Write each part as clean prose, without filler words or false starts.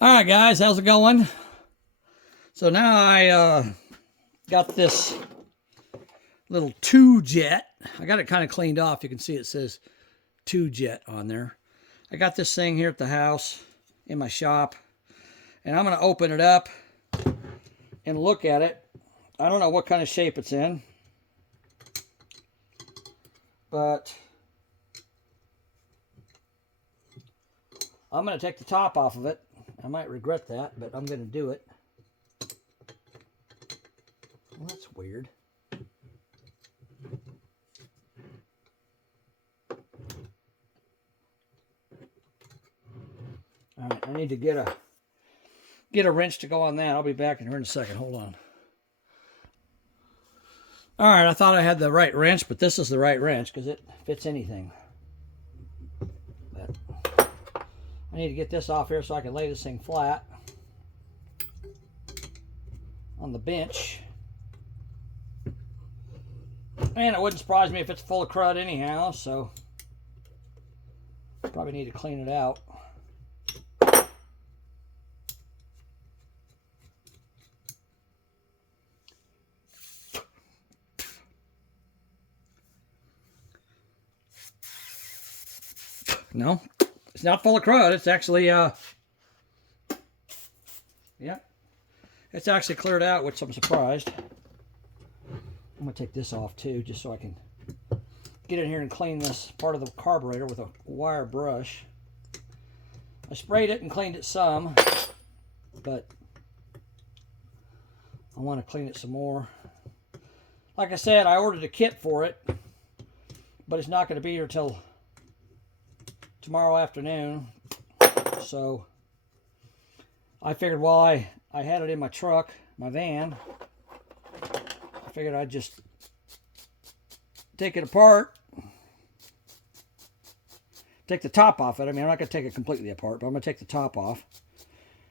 All right, guys, how's it going? So now I got this little 2-jet. I got it kind of cleaned off. You can see it says 2-jet on there. I got this thing here at the house in my shop, and I'm going to open it up and look at it. I don't know what kind of shape it's in, but I'm going to take the top off of it. I might regret that, but I'm going to do it. Well, that's weird. All right, I need to get a wrench to go on that. I'll be back in here in a second. Hold on. All right, I thought I had the right wrench, but this is the right wrench because it fits anything. But I need to get this off here so I can lay this thing flat on the bench. And it wouldn't surprise me if it's full of crud anyhow, so probably need to clean it out. No, it's not full of crud. It's actually, yeah, it's actually cleared out, which I'm surprised. I'm going to take this off too, just so I can get in here and clean this part of the carburetor with a wire brush. I sprayed it and cleaned it some, but I want to clean it some more. Like I said, I ordered a kit for it, but it's not going to be here till tomorrow afternoon. So I figured while I had it in my truck, my van, I figured I'd just take it apart, take the top off it. I mean, I'm not going to take it completely apart, but I'm going to take the top off.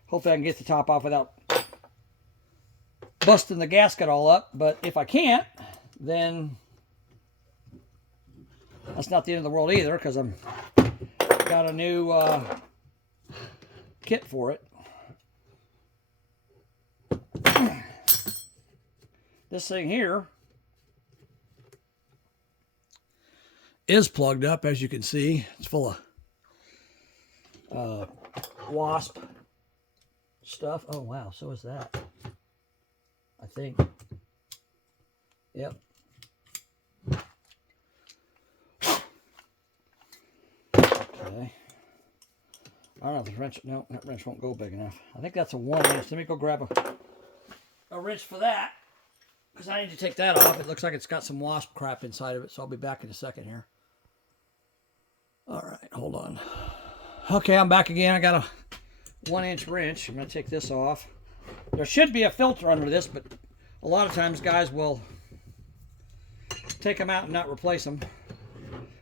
Hopefully I can get the top off without busting the gasket all up. But if I can't, then that's not the end of the world either, because I'm got a new kit for it. This thing here is plugged up, as you can see. It's full of wasp stuff. Oh wow, so is that, I think. Yep. Okay. I don't know if the wrench, no, that wrench won't go big enough. I think that's a 1-inch. Let me go grab a wrench for that, because I need to take that off. It looks like it's got some wasp crap inside of it, so I'll be back in a second here. All right, hold on. Okay, I'm back again. I got a 1-inch wrench. I'm going to take this off. There should be a filter under this, but a lot of times guys will take them out and not replace them.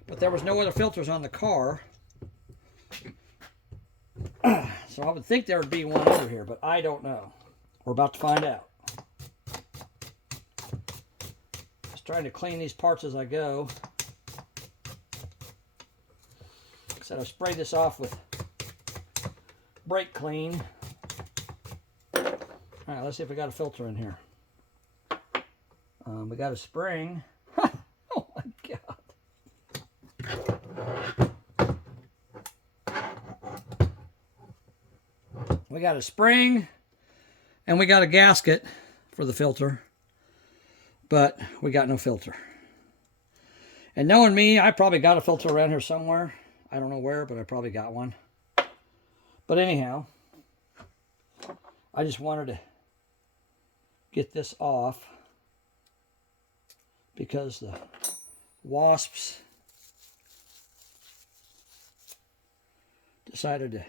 But there was no other filters on the car. So I would think there would be one over here, but I don't know. We're about to find out. Just trying to clean these parts as I go. Like I said, I sprayed this off with brake clean. All right, let's see if we got a filter in here. We got a spring. Oh my God. We got a spring and we got a gasket for the filter, but we got no filter. And knowing me, I probably got a filter around here somewhere. I don't know where, but I probably got one. But anyhow, I just wanted to get this off because the wasps decided to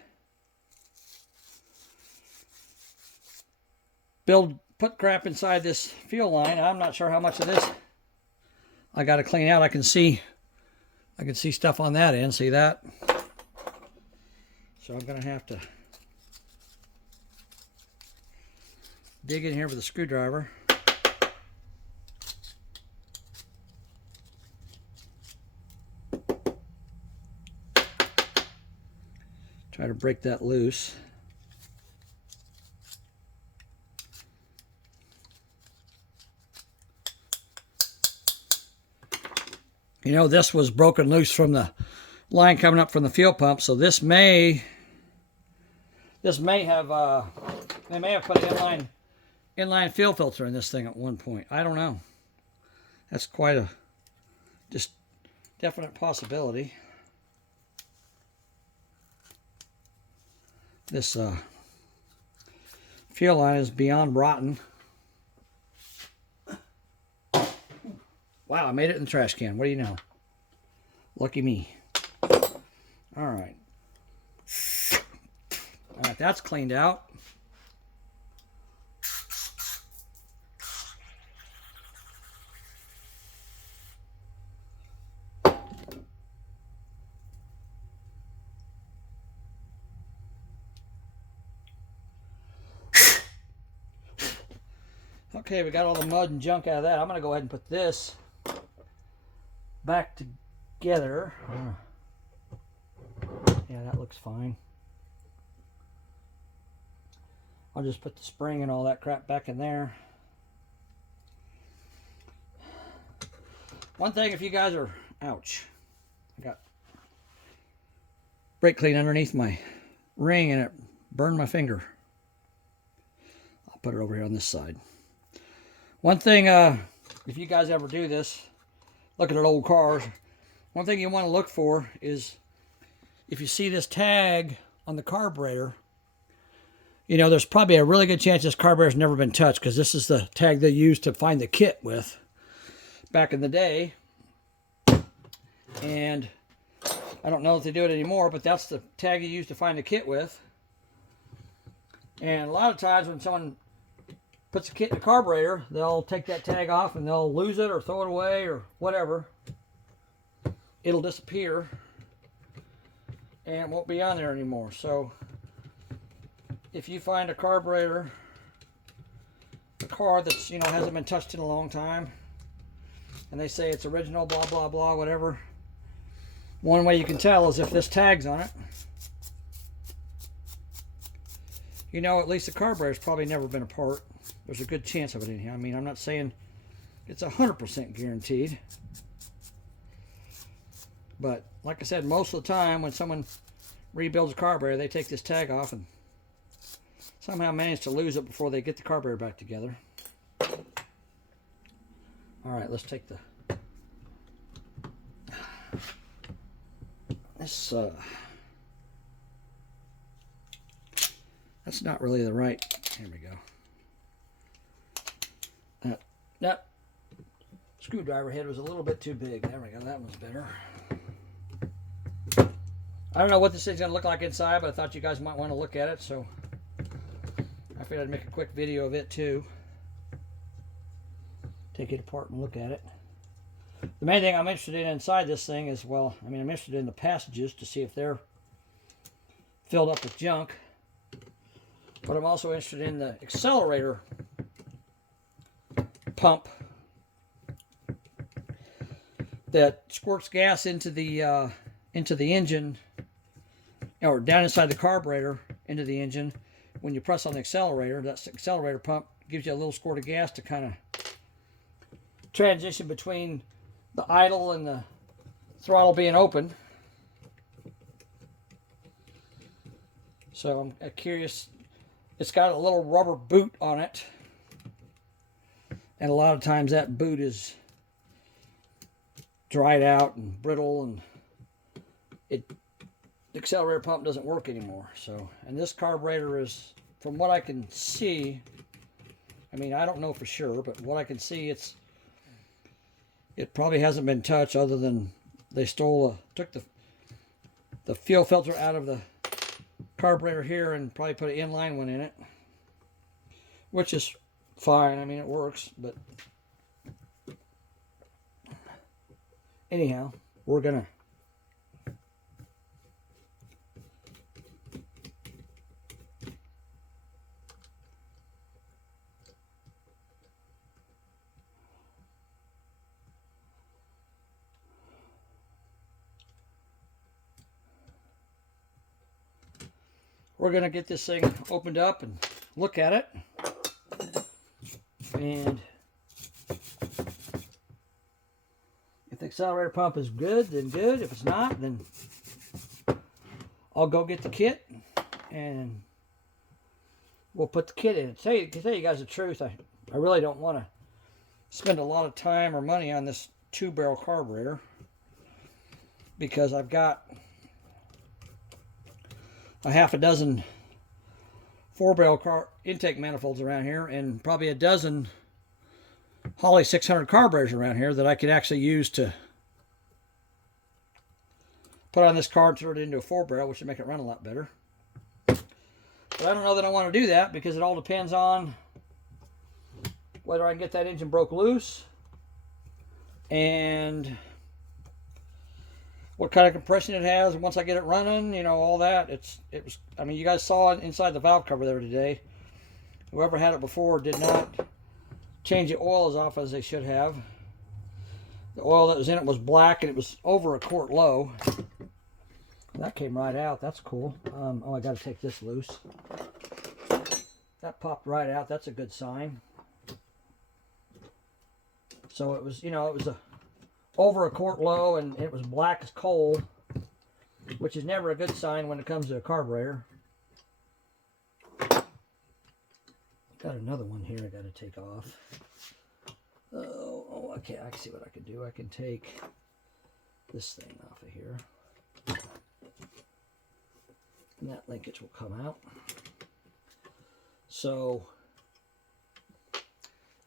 put crap inside this fuel line. I'm not sure how much of this I got to clean out. I can see stuff on that end. See that? So I'm going to have to dig in here with a screwdriver. Try to break that loose. You know, this was broken loose from the line coming up from the fuel pump, so this may have they may have put an inline fuel filter in this thing at one point. I don't know. That's quite a just definite possibility. This fuel line is beyond rotten. Wow, I made it in the trash can. What do you know? Lucky me. All right. All right, that's cleaned out. Okay, we got all the mud and junk out of that. I'm going to go ahead and put this back together. Yeah, that looks fine. I'll just put the spring and all that crap back in there. One thing, if you guys are, ouch, I got brake clean underneath my ring and it burned my finger. I'll put it over here on this side. One thing, if you guys ever do this, looking at old cars, one thing you want to look for is if you see this tag on the carburetor, you know, there's probably a really good chance this carburetor's never been touched, because this is the tag they used to find the kit with back in the day. And I don't know if they do it anymore, but that's the tag you used to find the kit with. And a lot of times when someone puts a kit in the carburetor, they'll take that tag off and they'll lose it or throw it away or whatever. It'll disappear and it won't be on there anymore. So if you find a carburetor, a car that's, you know, hasn't been touched in a long time, and they say it's original, blah blah blah, whatever, one way you can tell is if this tag's on it. You know, at least the carburetor's probably never been apart. There's a good chance of it in here. I mean, I'm not saying it's 100% guaranteed. But like I said, most of the time when someone rebuilds a carburetor, they take this tag off and somehow manage to lose it before they get the carburetor back together. All right, let's take this. That's not really the right. Here we go. That screwdriver head was a little bit too big. There we go. That one's better. I don't know what this thing's going to look like inside, but I thought you guys might want to look at it, so I figured I'd make a quick video of it too. Take it apart and look at it. The main thing I'm interested in inside this thing is, well, I mean, I'm interested in the passages to see if they're filled up with junk, but I'm also interested in the accelerator pump that squirts gas into the engine, or down inside the carburetor into the engine. When you press on the accelerator, that accelerator pump gives you a little squirt of gas to kind of transition between the idle and the throttle being open. So I'm curious. It's got a little rubber boot on it, and a lot of times that boot is dried out and brittle, and the accelerator pump doesn't work anymore. So, and this carburetor is, from what I can see, I mean, I don't know for sure, but what I can see, it probably hasn't been touched, other than they took the fuel filter out of the carburetor here and probably put an inline one in it, which is fine. I mean, it works, but anyhow, we're gonna get this thing opened up and look at it. And if the accelerator pump is good, then good. If it's not, then I'll go get the kit and we'll put the kit in. To tell you guys the truth, I really don't want to spend a lot of time or money on this 2-barrel carburetor because I've got a half a dozen 4-barrel intake manifolds around here and probably a dozen Holley 600 carburetors around here that I could actually use to put on this car and turn it into a 4-barrel, which would make it run a lot better. But I don't know that I want to do that because it all depends on whether I can get that engine broke loose and what kind of compression it has. And once I get it running, you know, all that. I mean, you guys saw it inside the valve cover there today. Whoever had it before did not change the oil as often as they should have. The oil that was in it was black and it was over a quart low. That came right out. That's cool. Oh, I got to take this loose. That popped right out. That's a good sign. So it was, you know, it was over a quart low and it was black as coal, which is never a good sign when it comes to a carburetor. Got another one here I got to take off. Oh, okay. I can see what I can do. I can take this thing off of here. And that linkage will come out. So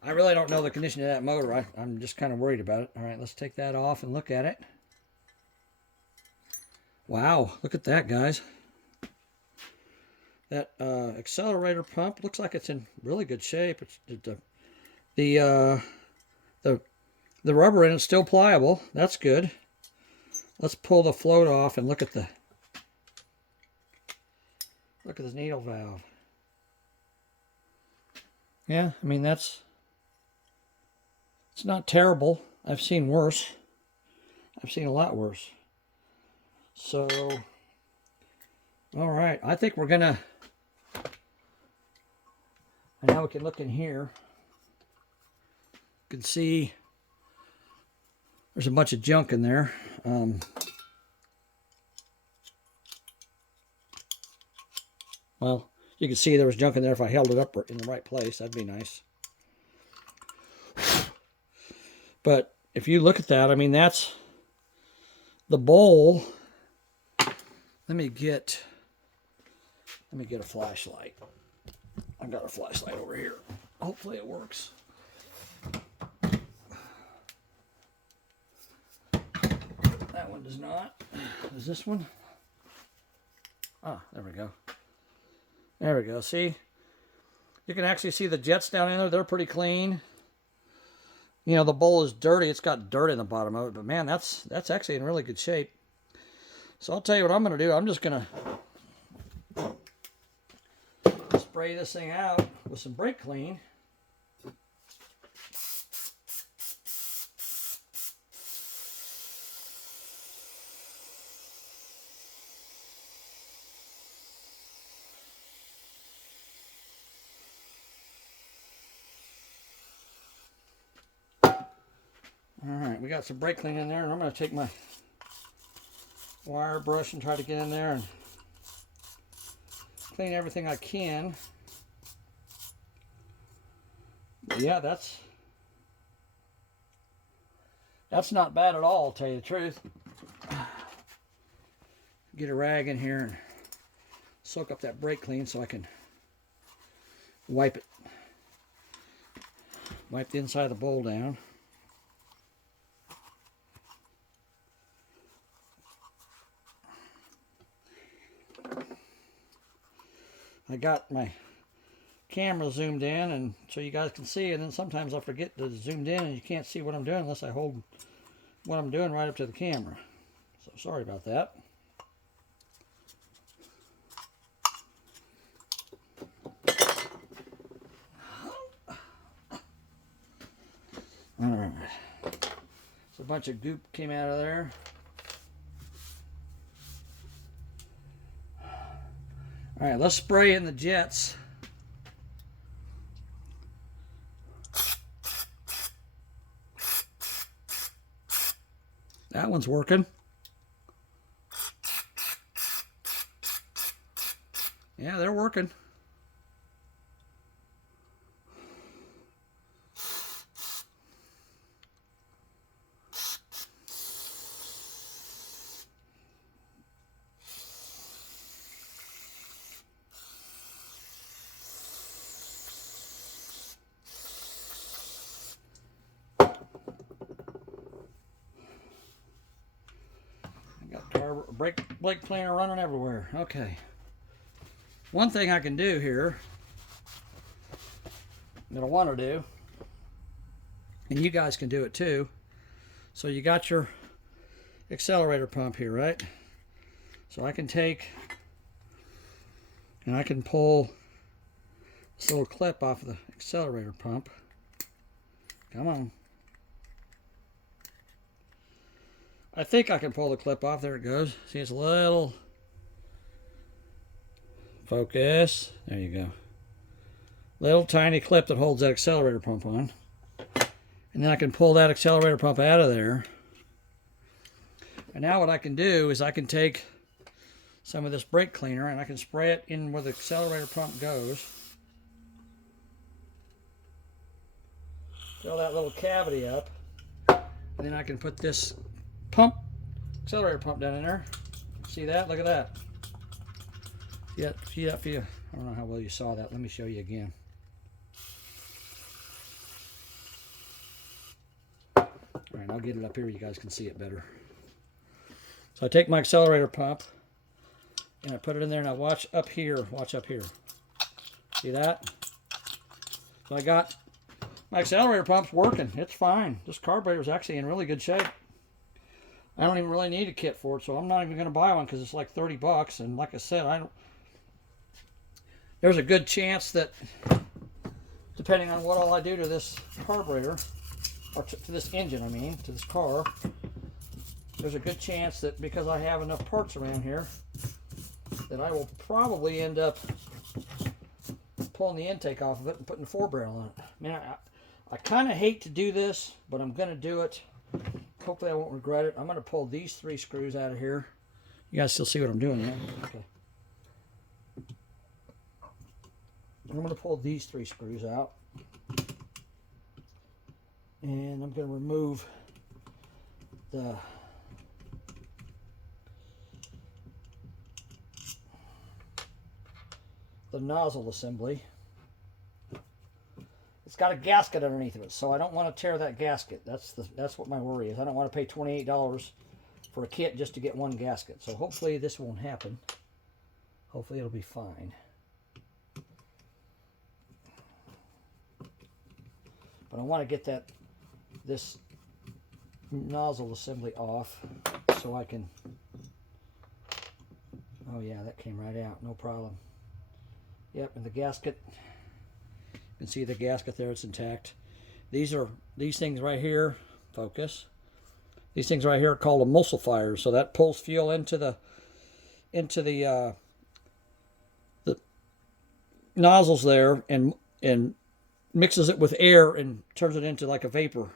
I really don't know the condition of that motor. I'm just kind of worried about it. All right, let's take that off and look at it. Wow, look at that, guys. That accelerator pump looks like it's in really good shape. The rubber in it's still pliable. That's good. Let's pull the float off and look at this needle valve. Yeah, I mean it's not terrible. I've seen worse. I've seen a lot worse. So, all right, I think we're gonna. And now we can look in here. You can see there's a bunch of junk in there. Well, you can see there was junk in there if I held it up in the right place. That'd be nice. But if you look at that, I mean, that's the bowl. Let me get a flashlight. I've got a flashlight over here. Hopefully it works. That one does not. Does this one? Ah, there we go. There we go. See? You can actually see the jets down in there. They're pretty clean. You know, the bowl is dirty. It's got dirt in the bottom of it. But, man, that's actually in really good shape. So I'll tell you what I'm going to do. I'm just going to spray this thing out with some brake clean. Alright, we got some brake clean in there, and I'm going to take my wire brush and try to get in there and clean everything I can. But yeah, that's not bad at all, I'll tell you the truth. Get a rag in here and soak up that brake clean so I can wipe it. Wipe the inside of the bowl down. I got my camera zoomed in and so you guys can see, and then sometimes I forget to zoom in and you can't see what I'm doing unless I hold what I'm doing right up to the camera. So sorry about that. Alright. So a bunch of goop came out of there. All right, let's spray in the jets. That one's working. Yeah, they're working. Brake cleaner running everywhere. Okay. One thing I can do here that I want to do, and you guys can do it too. So you got your accelerator pump here, right? So I can take and I can pull this little clip off of the accelerator pump. Come on. I think I can pull the clip off. There it goes. See, it's a little... Focus. There you go. Little tiny clip that holds that accelerator pump on. And then I can pull that accelerator pump out of there. And now what I can do is I can take some of this brake cleaner and I can spray it in where the accelerator pump goes. Fill that little cavity up. And then I can put this accelerator pump down in there. See that? Look at that. See that for you? I don't know how well you saw that. Let me show you again. All right, I'll get it up here. You guys can see it better. So I take my accelerator pump and I put it in there. Now watch up here. Watch up here. See that? So I got my accelerator pump's working. It's fine. This carburetor is actually in really good shape. I don't even really need a kit for it, so I'm not even going to buy one because it's like 30 bucks. And like I said, there's a good chance that, depending on what all I do to this carburetor, or to this engine, I mean, to this car, there's a good chance that because I have enough parts around here, that I will probably end up pulling the intake off of it and putting the 4-barrel on it. Man, I kind of hate to do this, but I'm going to do it. Hopefully I won't regret it. I'm going to pull these 3 screws out of here. You guys still see what I'm doing, yeah? Okay. I'm going to pull these 3 screws out. And I'm going to remove the nozzle assembly. It's got a gasket underneath of it, so I don't want to tear that gasket. That's what my worry is. I don't want to pay $28 for a kit just to get one gasket. So hopefully this won't happen. Hopefully it'll be fine. But I want to get this nozzle assembly off so I can... Oh yeah, that came right out, no problem. Yep, and the gasket, you can see the gasket there, it's intact. These things right here, focus. These things right here are called emulsifiers, so that pulls fuel into the nozzles there and mixes it with air and turns it into like a vapor.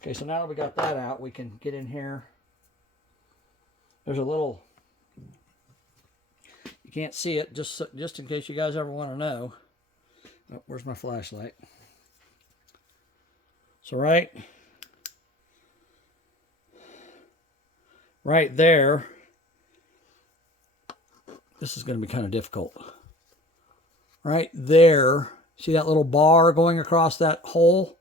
Okay, so now that we got that out, we can get in here. There's a little, you can't see it, just in case you guys ever want to know. Oh, where's my flashlight? So right there, this is going to be kind of difficult. Right there, see that little bar going across that hole?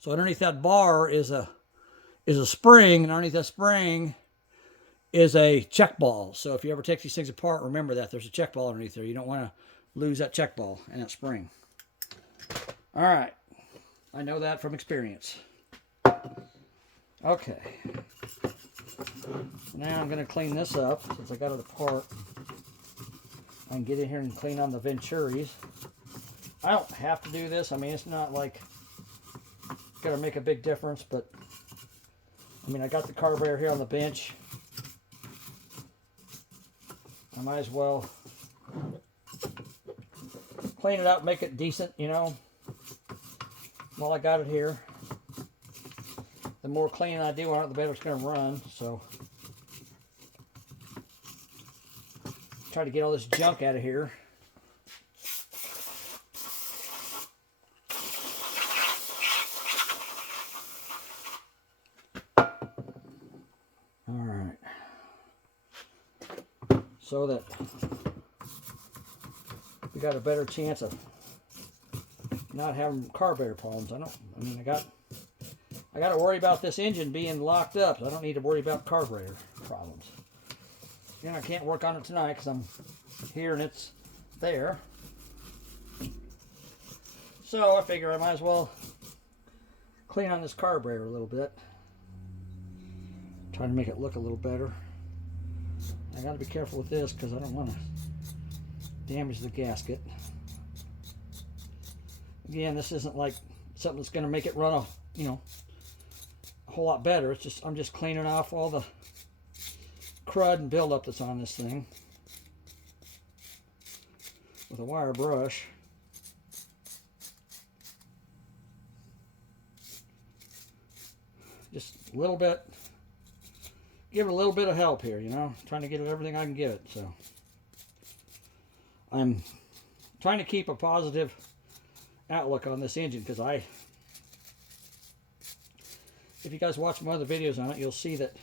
So underneath that bar is a spring, and underneath that spring is a check ball. So if you ever take these things apart, remember that there's a check ball underneath there. You don't want to lose that check ball and that spring. All right, I know that from experience. Okay, now I'm going to clean this up since I got it apart. I can get in here and clean on the venturis. I don't have to do this. I mean, it's not like it's going to make a big difference, but I mean, I got the carburetor here on the bench. I might as well clean it up, make it decent, you know, while I got it here. the more cleaning I do on it, the better it's going to run. So try to get all this junk out of here. All right. So that we got a better chance of not having carburetor problems. I got to worry about this engine being locked up. So I don't need to worry about carburetor problems. Again, I can't work on it tonight because I'm here and it's there. So I figure I might as well clean on this carburetor a little bit. Trying to make it look a little better. I got to be careful with this because I don't want to damage the gasket. Again, this isn't like something that's going to make it run off, a whole lot better. It's just I'm just cleaning off all the crud and buildup that's on this thing with a wire brush. Just a little bit, give it a little bit of help here, trying to get everything I can give it. So I'm trying to keep a positive outlook on this engine because if you guys watch my other videos on it, you'll see that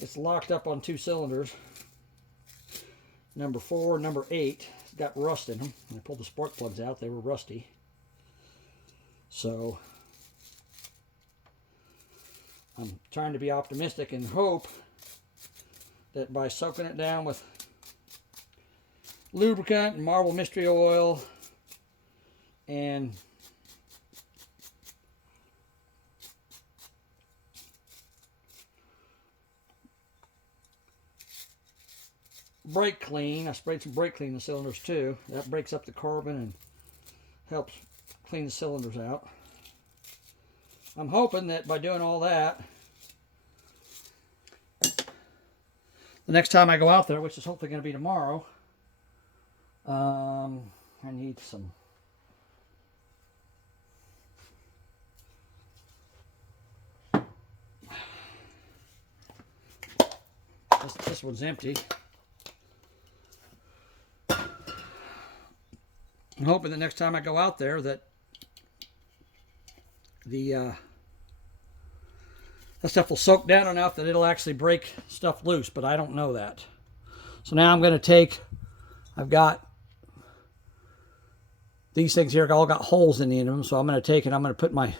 it's locked up on 2 cylinders. Number 4 and number 8 got rust in them. When I pulled the spark plugs out, they were rusty. So I'm trying to be optimistic and hope that by soaking it down with lubricant and Marble Mystery Oil and brake clean. I sprayed some brake clean in the cylinders too. That breaks up the carbon and helps clean the cylinders out. I'm hoping that by doing all that, the next time I go out there, which is hopefully going to be tomorrow, I need some this one's empty. I'm hoping the next time I go out there that that stuff will soak down enough that it'll actually break stuff loose, but I don't know that. So now I'm going to I've got these things here, all got holes in the end of them, so I'm going to take it, I'm going to put my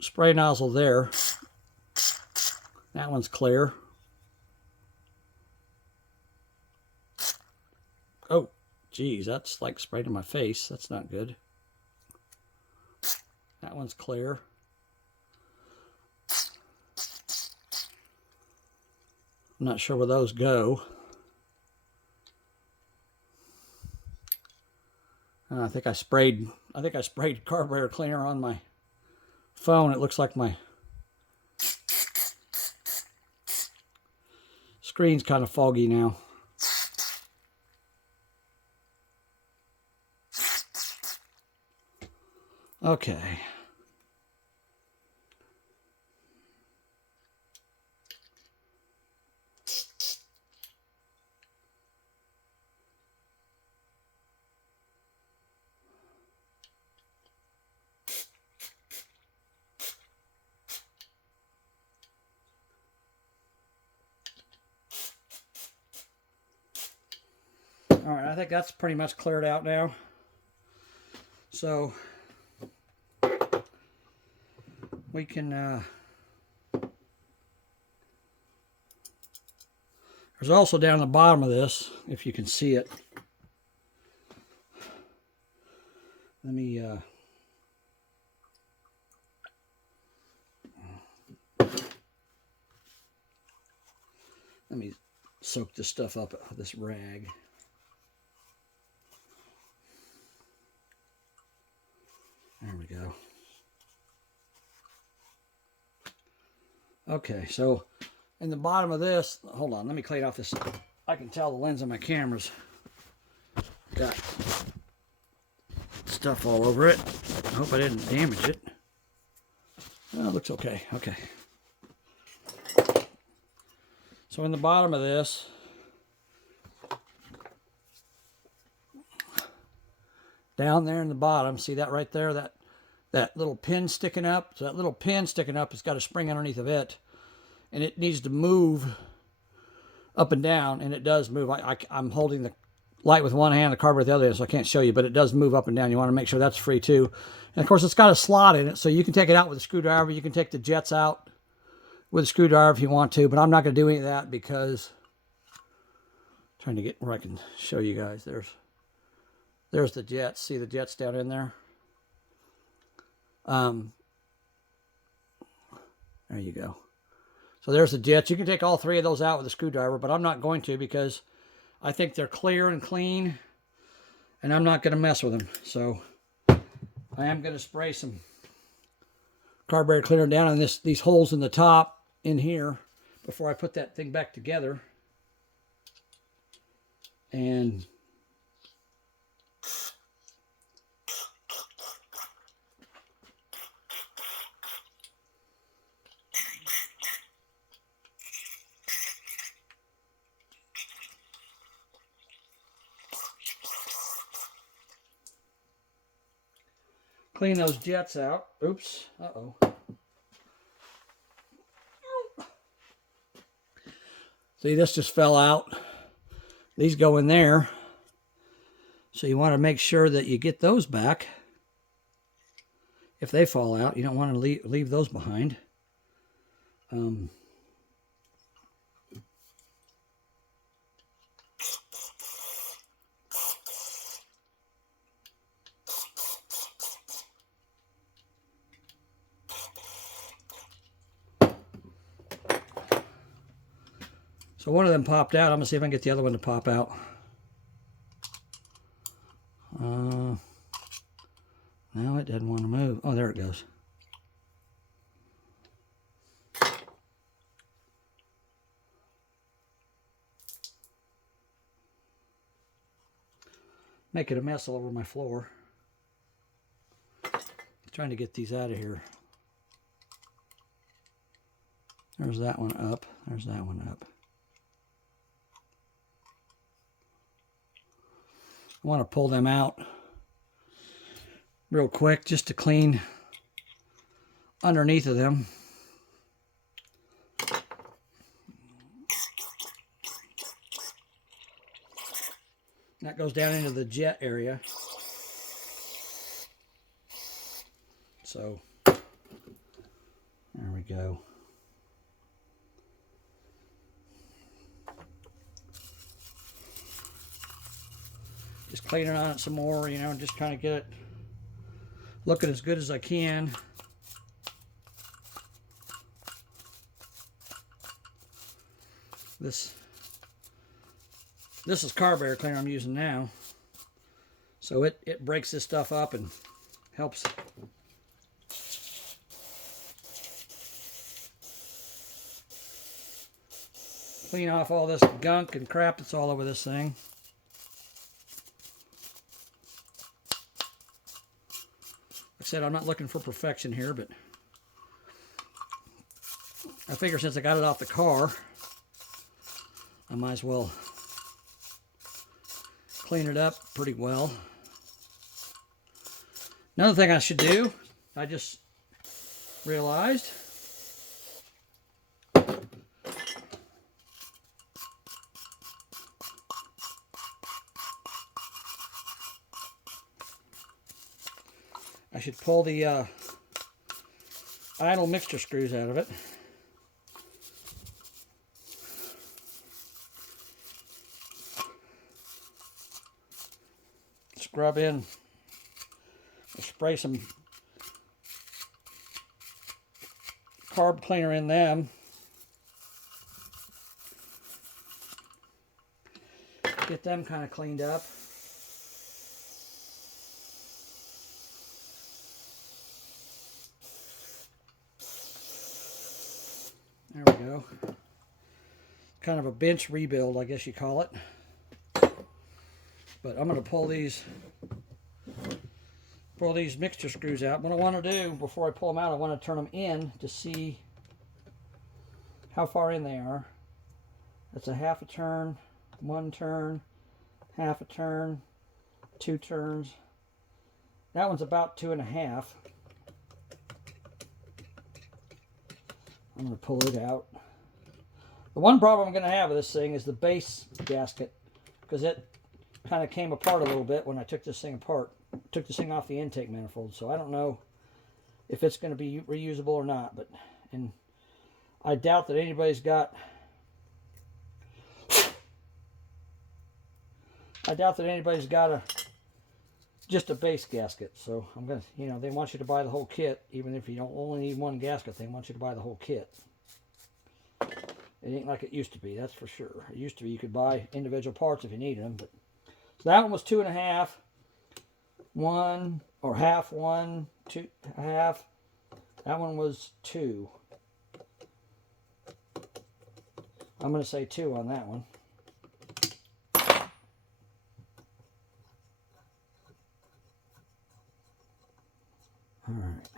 spray nozzle there. That one's clear. Oh, geez, that's like sprayed in my face. That's not good. That one's clear. I'm not sure where those go. I think I sprayed carburetor cleaner on my phone. It looks like my screen's kind of foggy now. Okay. All right, I think that's pretty much cleared out now. So we can, there's also down the bottom of this, if you can see it. Let me soak this stuff up with this rag. There we go. Okay, so in the bottom of this, hold on, let me clean off this. I can tell the lens of my camera's got stuff all over it. I hope I didn't damage it. Well, it looks okay. Okay. So in the bottom of this, down there in the bottom, see that right there, that little pin sticking up? So that little pin sticking up has got a spring underneath of it, and it needs to move up and down, and it does move. I'm holding the light with one hand, the carburetor with the other hand, so I can't show you, but it does move up and down. You want to make sure that's free too. And of course, it's got a slot in it, so you can take it out with a screwdriver. You can take the jets out with a screwdriver if you want to, but I'm not going to do any of that because I'm trying to get where I can show you guys. There's the jets. See the jets down in there? There you go. So there's the jets. You can take all three of those out with a screwdriver, but I'm not going to because I think they're clear and clean, and I'm not going to mess with them. So I am going to spray some carburetor cleaner down on these holes in the top in here before I put that thing back together. And clean those jets out. Oops. Uh-oh. See, this just fell out. These go in there. So you want to make sure that you get those back. If they fall out, you don't want to leave those behind. So one of them popped out. I'm going to see if I can get the other one to pop out. No, it didn't want to move. Oh, there it goes. Making a mess all over my floor. Trying to get these out of here. There's that one up. There's that one up. I want to pull them out real quick just to clean underneath of them. That goes down into the jet area. So, there we go. Just cleaning on it some more, you know, just kind of get it looking as good as I can. This is carburetor cleaner I'm using now. So it breaks this stuff up and helps clean off all this gunk and crap that's all over this thing. Like I said, I'm not looking for perfection here, but I figure since I got it off the car, I might as well clean it up pretty well. Another thing I should do, I just realized, I should pull the idle mixture screws out of it. Scrub in, spray some carb cleaner in them. Get them kind of cleaned up. There we go. kind of a bench rebuild, I guess you call it. But I'm going to pull these mixture screws out. What I want to do before I pull them out, I want to turn them in to see how far in they are. That's a half a turn, 1 turn, half a turn, 2 turns. That one's about 2.5. I'm going to pull it out. The one problem I'm going to have with this thing is the base gasket, because it kind of came apart a little bit when I took this thing apart. Took this thing off the intake manifold, so I don't know if it's going to be reusable or not. But and I doubt that anybody's got. Just a base gasket. So I'm gonna, they want you to buy the whole kit, even if you don't only need one gasket. They want you to buy the whole kit. It ain't like it used to be, that's for sure. It used to be you could buy individual parts if you needed them. But so that one was 2.5. 1 or half 1, 2 half. That one was 2. I'm going to say 2 on that one. All right.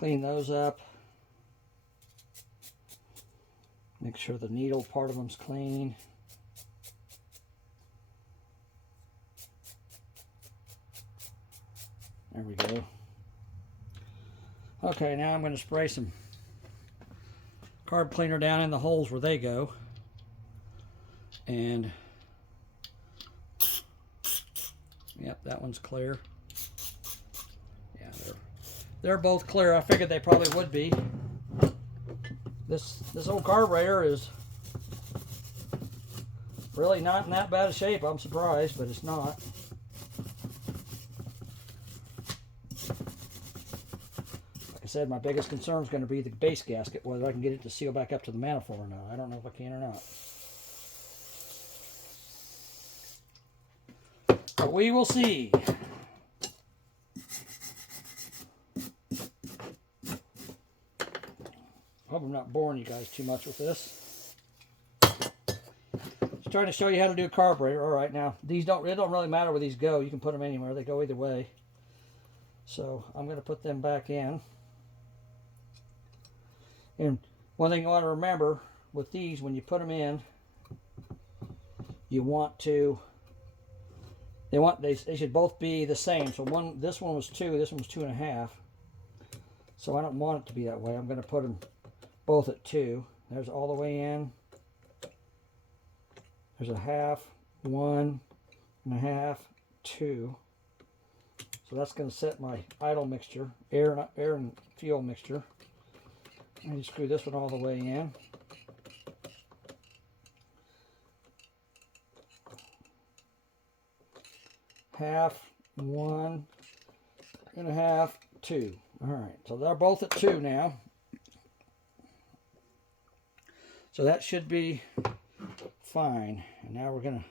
Clean those up. Make sure the needle part of them's clean. There we go. Okay, now I'm going to spray some carb cleaner down in the holes where they go. And, yep, that one's clear. Yeah, they're both clear. I figured they probably would be. This old carburetor is really not in that bad a shape. I'm surprised, but it's not. Like I said, my biggest concern is going to be the base gasket, whether I can get it to seal back up to the manifold or not. I don't know if I can or not. But we will see. Hope I'm not boring you guys too much with this. Just trying to show you how to do a carburetor. All right, now it don't really matter where these go. You can put them anywhere. They go either way. So I'm going to put them back in. And one thing you want to remember with these, when you put them in, you want to. They should both be the same. So this one was 2. This one was 2.5. So I don't want it to be that way. I'm going to put them both at 2. There's all the way in. There's a half, 1.5, 2. So that's going to set my idle mixture, air and fuel mixture. And you screw this one all the way in. Half, 1.5, 2. All right, so they're both at 2 now. So that should be fine. And now we're going to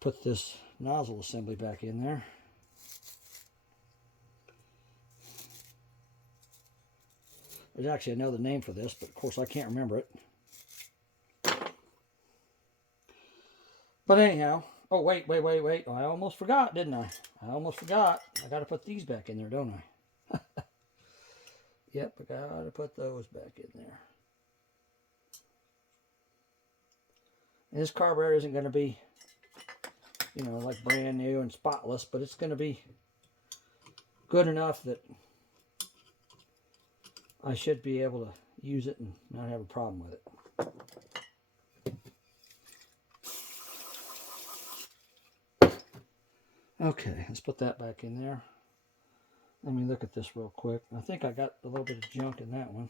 put this nozzle assembly back in there. There's actually another name for this, but of course I can't remember it. But anyhow, oh wait. Oh, I almost forgot, didn't I? I almost forgot. I got to put these back in there, don't I? Yep, I got to put those back in there. And this carburetor isn't going to be, like brand new and spotless, but it's going to be good enough that I should be able to use it and not have a problem with it. Okay, let's put that back in there. Let me look at this real quick. I think I got a little bit of junk in that one.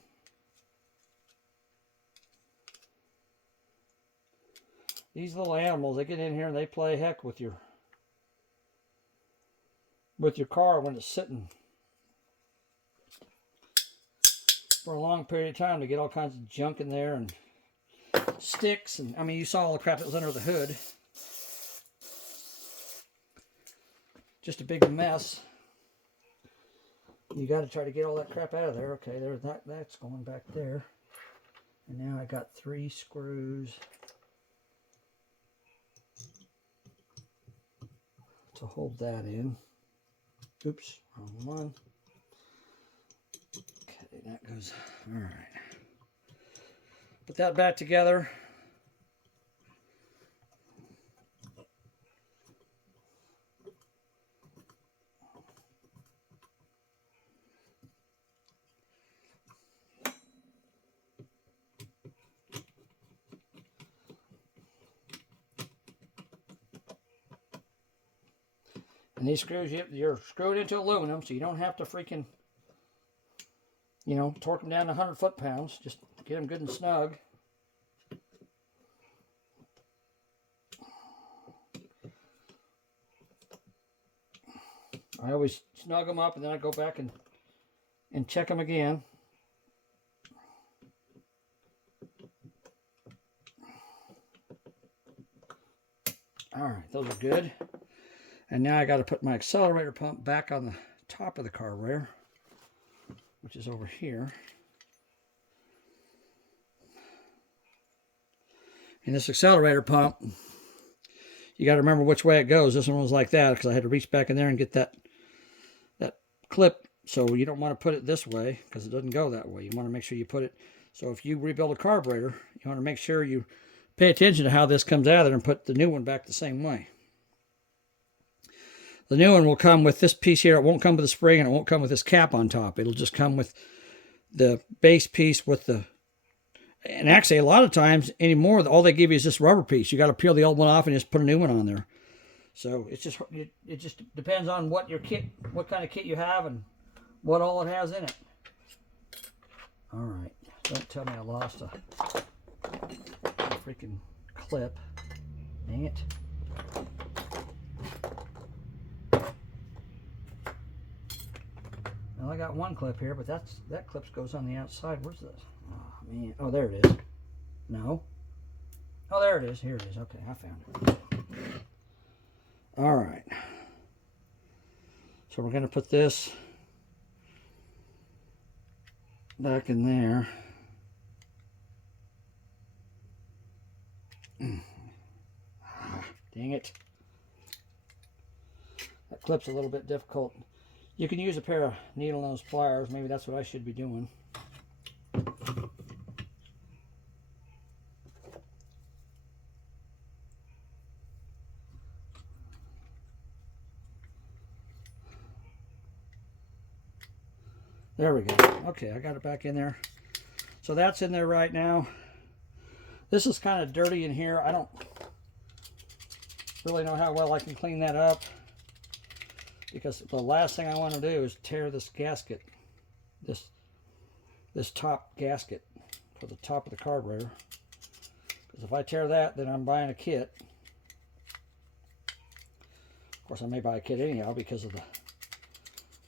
These little animals, they get in here and they play heck with your car when it's sitting for a long period of time. To get all kinds of junk in there and sticks, and I mean, you saw all the crap that was under the hood. Just a big mess. You got to try to get all that crap out of there. Okay, there's that's going back there. And now I got 3 screws to hold that in. Oops, wrong one. Okay, that goes, all right. Put that back together. And these screws, you're screwed into aluminum, so you don't have to freaking, you know, torque them down to 100 foot-pounds. Just get them good and snug. I always snug them up, and then I go back and check them again. All right, those are good. And now I got to put my accelerator pump back on the top of the carburetor, which is over here. And this accelerator pump, you got to remember which way it goes. This one was like that because I had to reach back in there and get that clip. So you don't want to put it this way because it doesn't go that way. You want to make sure you put it. So if you rebuild a carburetor, you want to make sure you pay attention to how this comes out of there and put the new one back the same way. The new one will come with this piece here. It won't come with the spring, and it won't come with this cap on top. It'll just come with the base piece with the... And actually, a lot of times anymore, all they give you is this rubber piece. You got to peel the old one off and just put a new one on there. So it just depends on what your kit, what kind of kit you have, and what all it has in it. All right. Don't tell me I lost a freaking clip. Dang it. Well, I got one clip here, but that clip goes on the outside. Where's this? Oh, man. Oh, there it is. No. Oh, there it is. Here it is. Okay, I found it. All right. So we're going to put this back in there. Dang it. That clip's a little bit difficult. You can use a pair of needle nose pliers. Maybe that's what I should be doing. There we go. Okay, I got it back in there. So that's in there right now. This is kind of dirty in here. I don't really know how well I can clean that up, because the last thing I want to do is tear this gasket, this top gasket for the top of the carburetor. Because if I tear that, then I'm buying a kit. Of course, I may buy a kit anyhow because of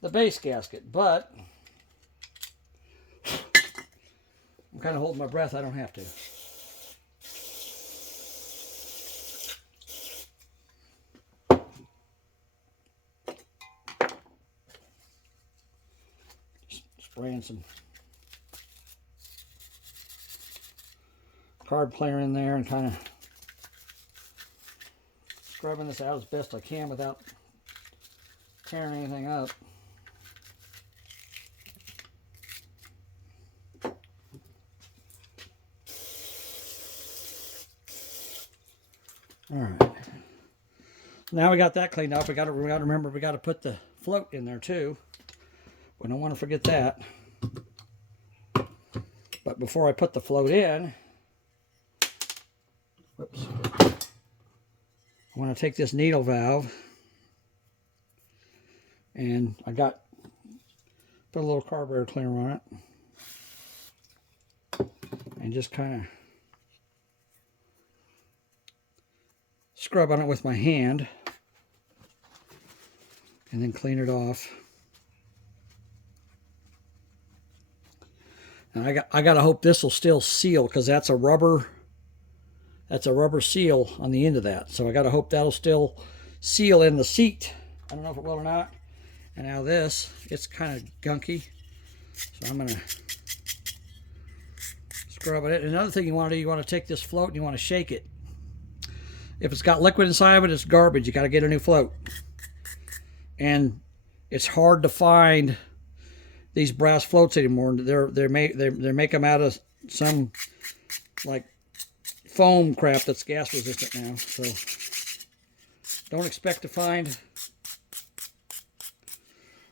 the base gasket, but I'm kind of holding my breath. I don't have to. Spraying some carb cleaner in there and kind of scrubbing this out as best I can without tearing anything up. All right. Now we got that cleaned up. We got to remember we got to put the float in there too. We don't want to forget that. But before I put the float in, whoops, I want to take this needle valve, and I put a little carburetor cleaner on it, and just kind of scrub on it with my hand, and then clean it off. And I got to hope this will still seal, because that's a rubber seal on the end of that. So I got to hope that'll still seal in the seat. I don't know if it will or not. And now this, it's kind of gunky. So I'm going to scrub it. Another thing you want to do, you want to take this float and you want to shake it. If it's got liquid inside of it, it's garbage. You got to get a new float. And it's hard to find these brass floats anymore. They make them out of some like foam crap that's gas resistant now. So don't expect to find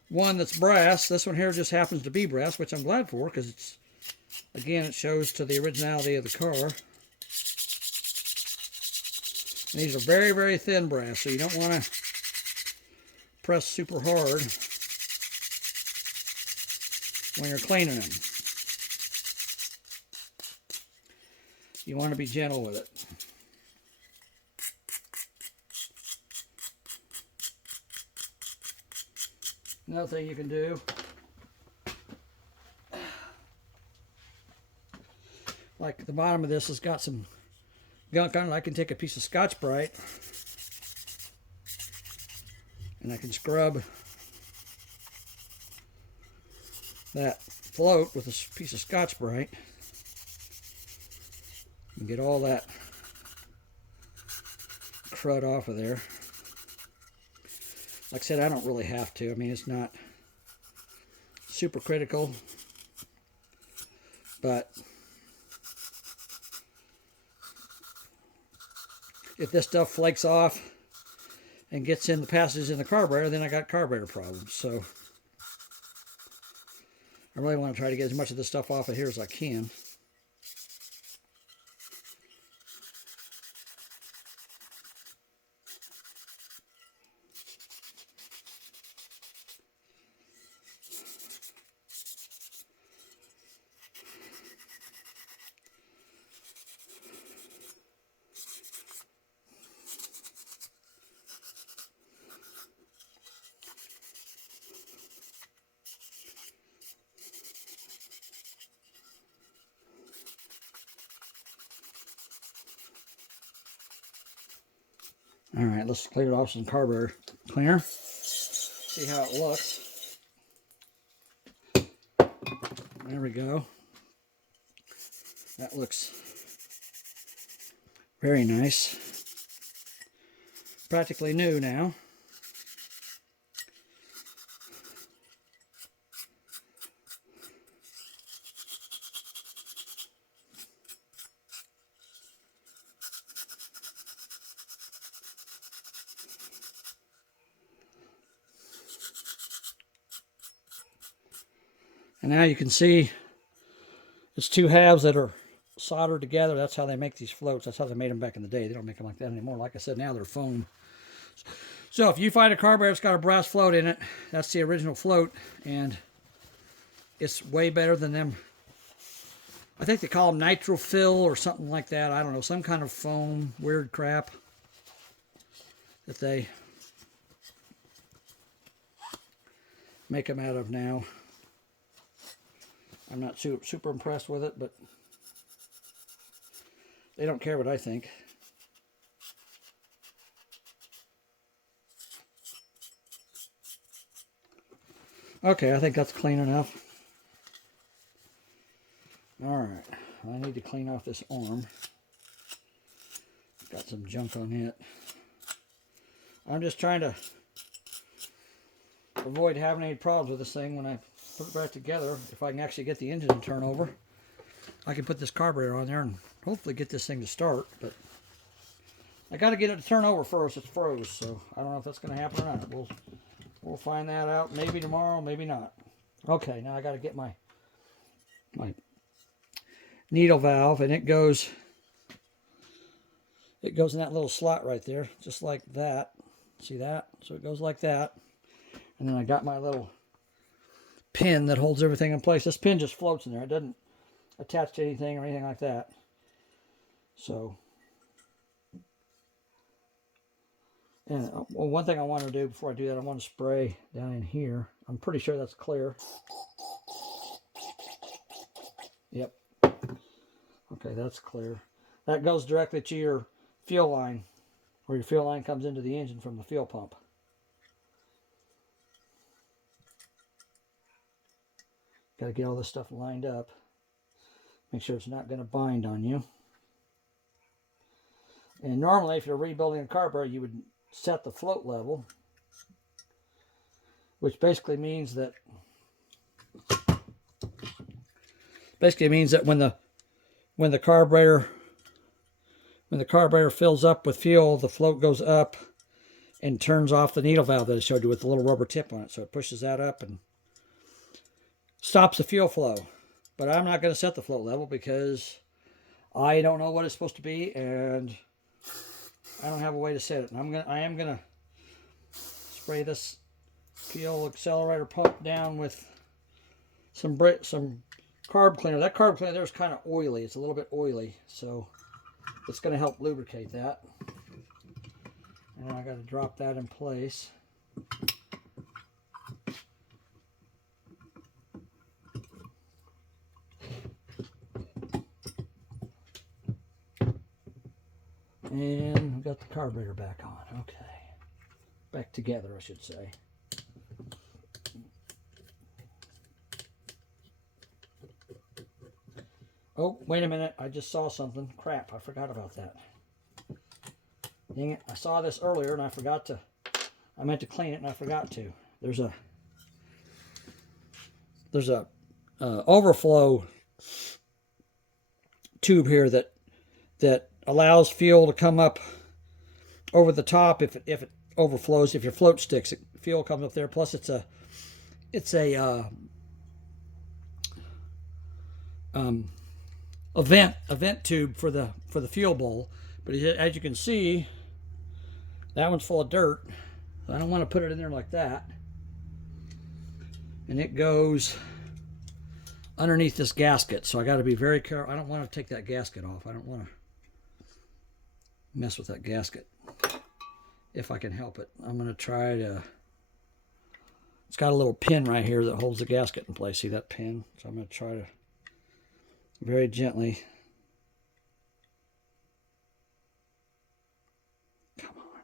one that's brass. This one here just happens to be brass, which I'm glad for, because it's, again, it shows to the originality of the car. And these are very, very thin brass, so you don't want to press super hard when you're cleaning them. You want to be gentle with it. Another thing you can do, like the bottom of this has got some gunk on it. I can take a piece of Scotch-Brite and I can scrub that float with a piece of Scotch-Brite and get all that crud off of there. Like I said, I don't really have to. I mean, it's not super critical, but if this stuff flakes off and gets in the passages in the carburetor, then I got carburetor problems. So I really want to try to get as much of this stuff off of here as I can. All right, let's clear it off some carburetor cleaner. See how it looks. There we go. That looks very nice. Practically new now. And now you can see it's two halves that are soldered together. That's how they make these floats. That's how they made them back in the day. They don't make them like that anymore. Like I said, now they're foam. So if you find a carburetor that's got a brass float in it, that's the original float, and it's way better than them. I think they call them nitrofill or something like that. I don't know, some kind of foam, weird crap that they make them out of now. I'm not super impressed with it, but they don't care what I think. Okay, I think that's clean enough. All right, I need to clean off this arm. Got some junk on it. I'm just trying to avoid having any problems with this thing when I put it back together. If I can actually get the engine to turn over, I can put this carburetor on there and hopefully get this thing to start. But I got to get it to turn over first. It's froze, so I don't know if that's going to happen or not. We'll find that out maybe tomorrow, maybe not. Okay, now I got to get my needle valve, and it goes in that little slot right there, just like that. See that? So it goes like that. And then I got my little pin that holds everything in place. This pin just floats in there. It doesn't attach to anything or anything like that. So, and well, one thing I want to do before I do that, I want to spray down in here. I'm pretty sure that's clear. Yep. Okay, that's clear. That goes directly to your fuel line, where your fuel line comes into the engine from the fuel pump. Got to get all this stuff lined up. Make sure it's not going to bind on you. And normally, if you're rebuilding a carburetor, you would set the float level, which basically means that when the carburetor fills up with fuel, the float goes up and turns off the needle valve that I showed you with the little rubber tip on it. So it pushes that up and stops the fuel flow. But I'm not going to set the float level because I don't know what it's supposed to be, and I don't have a way to set it. And I am gonna spray this fuel accelerator pump down with some carb cleaner. That carb cleaner there is kind of oily. It's a little bit oily, so it's going to help lubricate that. And I got to drop that in place. And we've got the carburetor back on. Okay. Back together, I should say. Oh, wait a minute. I just saw something. Crap, I forgot about that. Dang it. I saw this earlier and I forgot to. I meant to clean it and I forgot to. There's a overflow tube here that allows fuel to come up over the top if it overflows. If your float sticks, fuel comes up there. Plus, it's a vent tube for the fuel bowl. But as you can see, that one's full of dirt. So I don't want to put it in there like that. And it goes underneath this gasket. So I got to be very careful. I don't want to take that gasket off. I don't want to mess with that gasket if I can help it. I'm going to try to. It's got a little pin right here that holds the gasket in place. See that pin? So I'm going to try to very gently. Come on.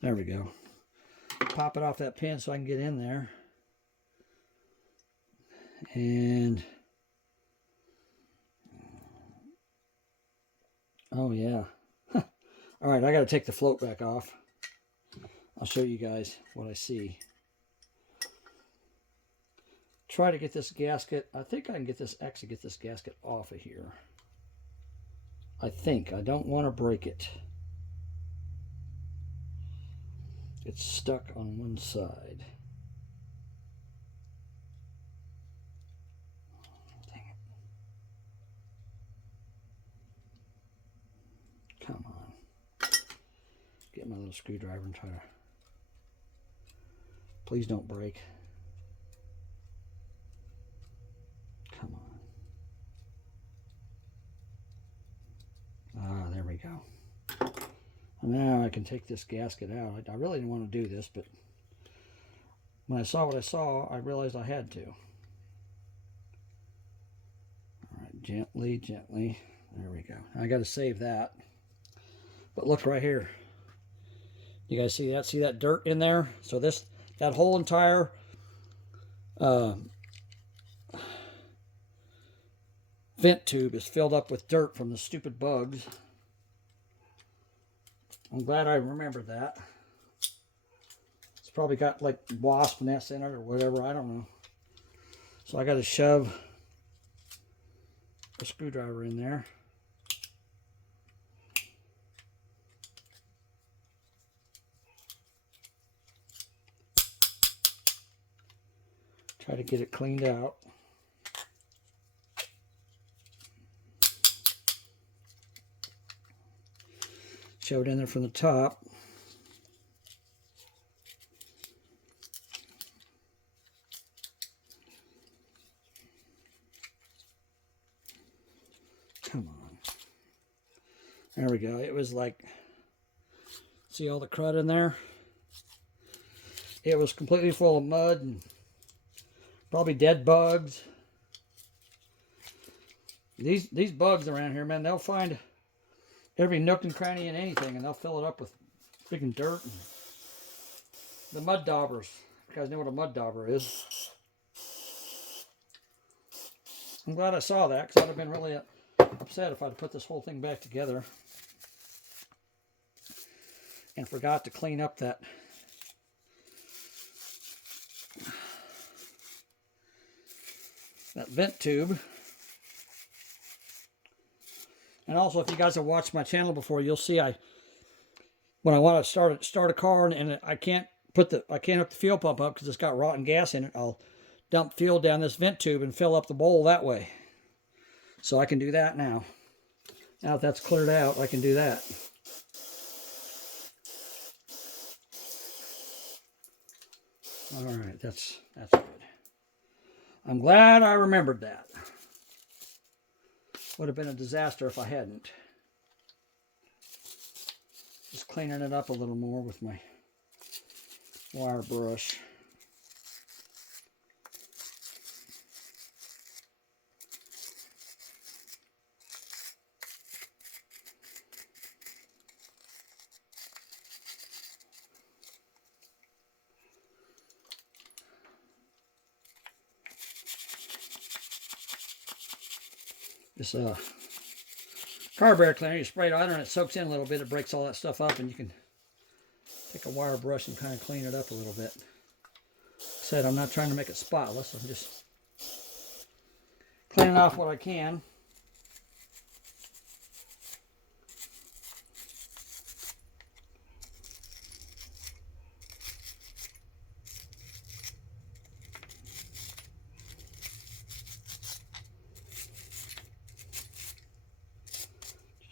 There we go. Pop it off that pin so I can get in there. And oh yeah. All right, I got to take the float back off. I'll show you guys what I see. Try to get this gasket. I think I can get this gasket off of here. I think. I don't want to break it. It's stuck on one side. Dang it. Come on. Get my little screwdriver and try to. Please don't break. Come on. Ah, there we go. Now I can take this gasket out. I really didn't want to do this, but when I saw what I saw, I realized I had to. All right, gently, gently. There we go. I got to save that. But look right here. You guys see that? See that dirt in there? So that whole entire vent tube is filled up with dirt from the stupid bugs. I'm glad I remembered that. It's probably got like wasp nests in it or whatever. I don't know. So I got to shove a screwdriver in there. Try to get it cleaned out. Shove it in there from the top. Come on. There we go. It was like, see all the crud in there? It was completely full of mud and probably dead bugs. These bugs around here, man, they'll find every nook and cranny in anything, and they'll fill it up with freaking dirt. And the mud daubers. You guys know what a mud dauber is. I'm glad I saw that, because I'd have been really upset if I'd put this whole thing back together and forgot to clean up that vent tube. And also, if you guys have watched my channel before, you'll see when I want to start a car and I can't hook the fuel pump up because it's got rotten gas in it, I'll dump fuel down this vent tube and fill up the bowl that way. So I can do that now. Now that that's cleared out, I can do that. All right, that's good. I'm glad I remembered that. Would have been a disaster if I hadn't. Just cleaning it up a little more with my wire brush. This carburetor cleaner, you spray it on and it soaks in a little bit, it breaks all that stuff up, and you can take a wire brush and kind of clean it up a little bit. Like I said, I'm not trying to make it spotless, I'm just cleaning off what I can.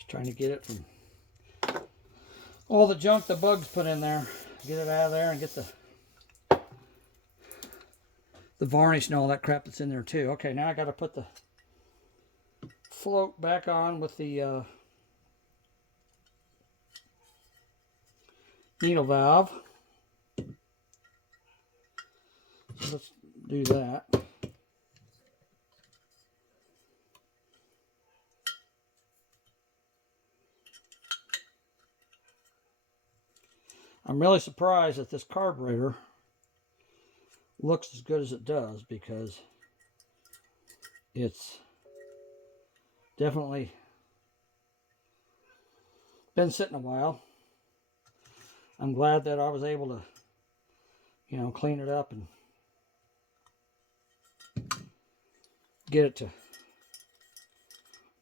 Trying to get it from all the junk the bugs put in there. Get it out of there and get the varnish and all that crap that's in there too. Okay, now I got to put the float back on with the needle valve. So let's do that. I'm really surprised that this carburetor looks as good as it does, because it's definitely been sitting a while. I'm glad that I was able to, clean it up and get it to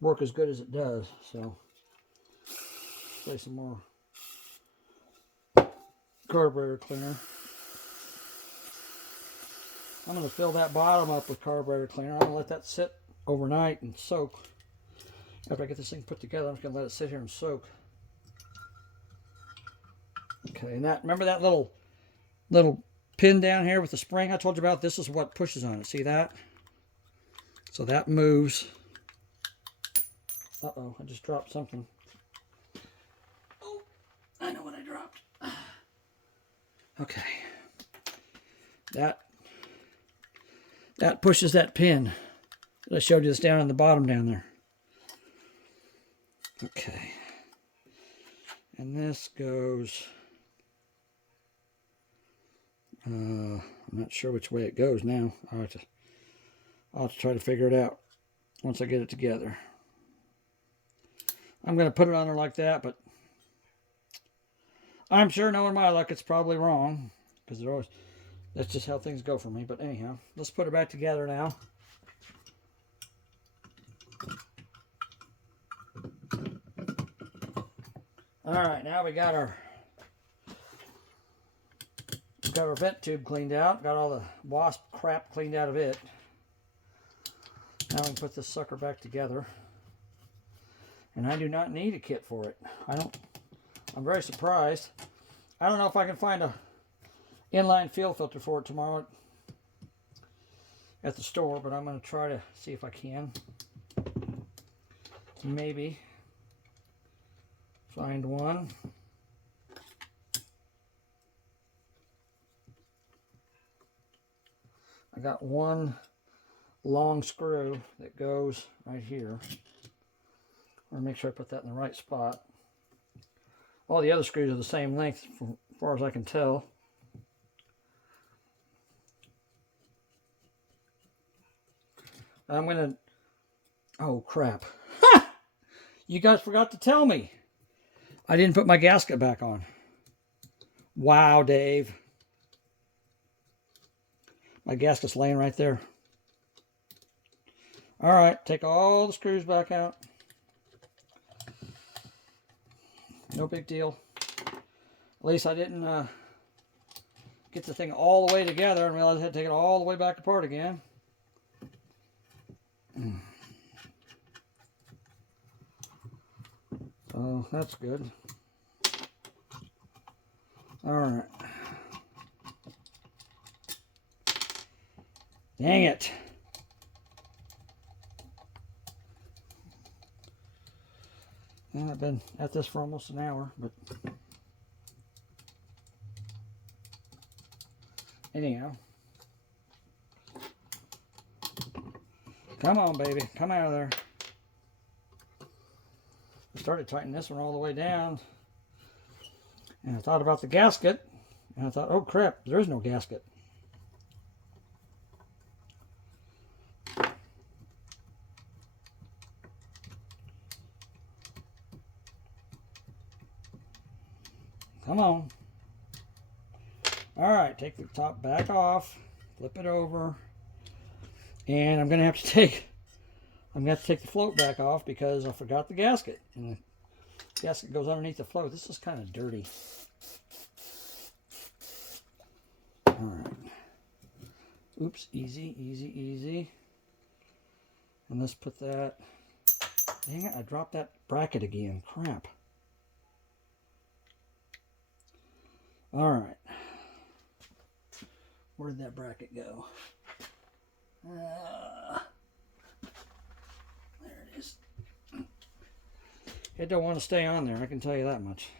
work as good as it does. So, play some more carburetor cleaner. I'm going to fill that bottom up with carburetor cleaner. I'm going to let that sit overnight and soak. After I get this thing put together, I'm just going to let it sit here and soak. Okay, and remember that little pin down here with the spring I told you about? This is what pushes on it. See that? So that moves. Uh-oh, I just dropped something. Oh, I know what I dropped. Okay, that pushes that pin that I showed you that's down on the bottom down there. Okay, and this goes, I'm not sure which way it goes now. I'll have to try to figure it out once I get it together. I'm going to put it on there like that, but I'm sure, knowing my luck, it's probably wrong, because that's just how things go for me. But anyhow, let's put it back together now. All right, now we got our vent tube cleaned out. Got all the wasp crap cleaned out of it. Now we can put this sucker back together. And I do not need a kit for it. I'm very surprised. I don't know if I can find a inline fuel filter for it tomorrow at the store, but I'm going to try to see if I can. Maybe find one. I got one long screw that goes right here. I want to make sure I put that in the right spot. All the other screws are the same length, as far as I can tell. I'm going to... Oh, crap. You guys forgot to tell me. I didn't put my gasket back on. Wow, Dave. My gasket's laying right there. All right, take all the screws back out. No big deal. At least I didn't get the thing all the way together and realize I had to take it all the way back apart again. So that's good. All right. Dang it. Well, I've been at this for almost an hour, but anyhow. Come on, baby. Come out of there. I started tightening this one all the way down. And I thought about the gasket. And I thought, oh crap, there is no gasket. Come on. All right, take the top back off, flip it over, and I'm gonna have to take the float back off because I forgot the gasket, and the gasket goes underneath the float. This is kind of dirty. All right. Oops, easy, easy, easy. And let's put that. Dang it! I dropped that bracket again. Crap. All right. Where did that bracket go? There it is. It don't want to stay on there, I can tell you that much.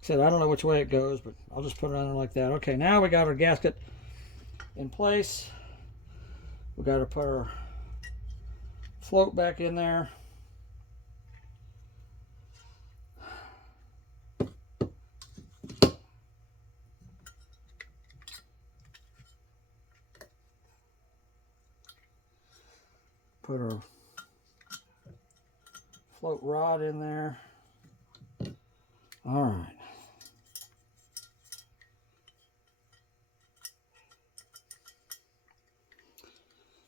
Said I don't know which way it goes, but I'll just put it on there like that. Okay, now we got our gasket in place. We got to put our float back in there. Put our float rod in there. All right.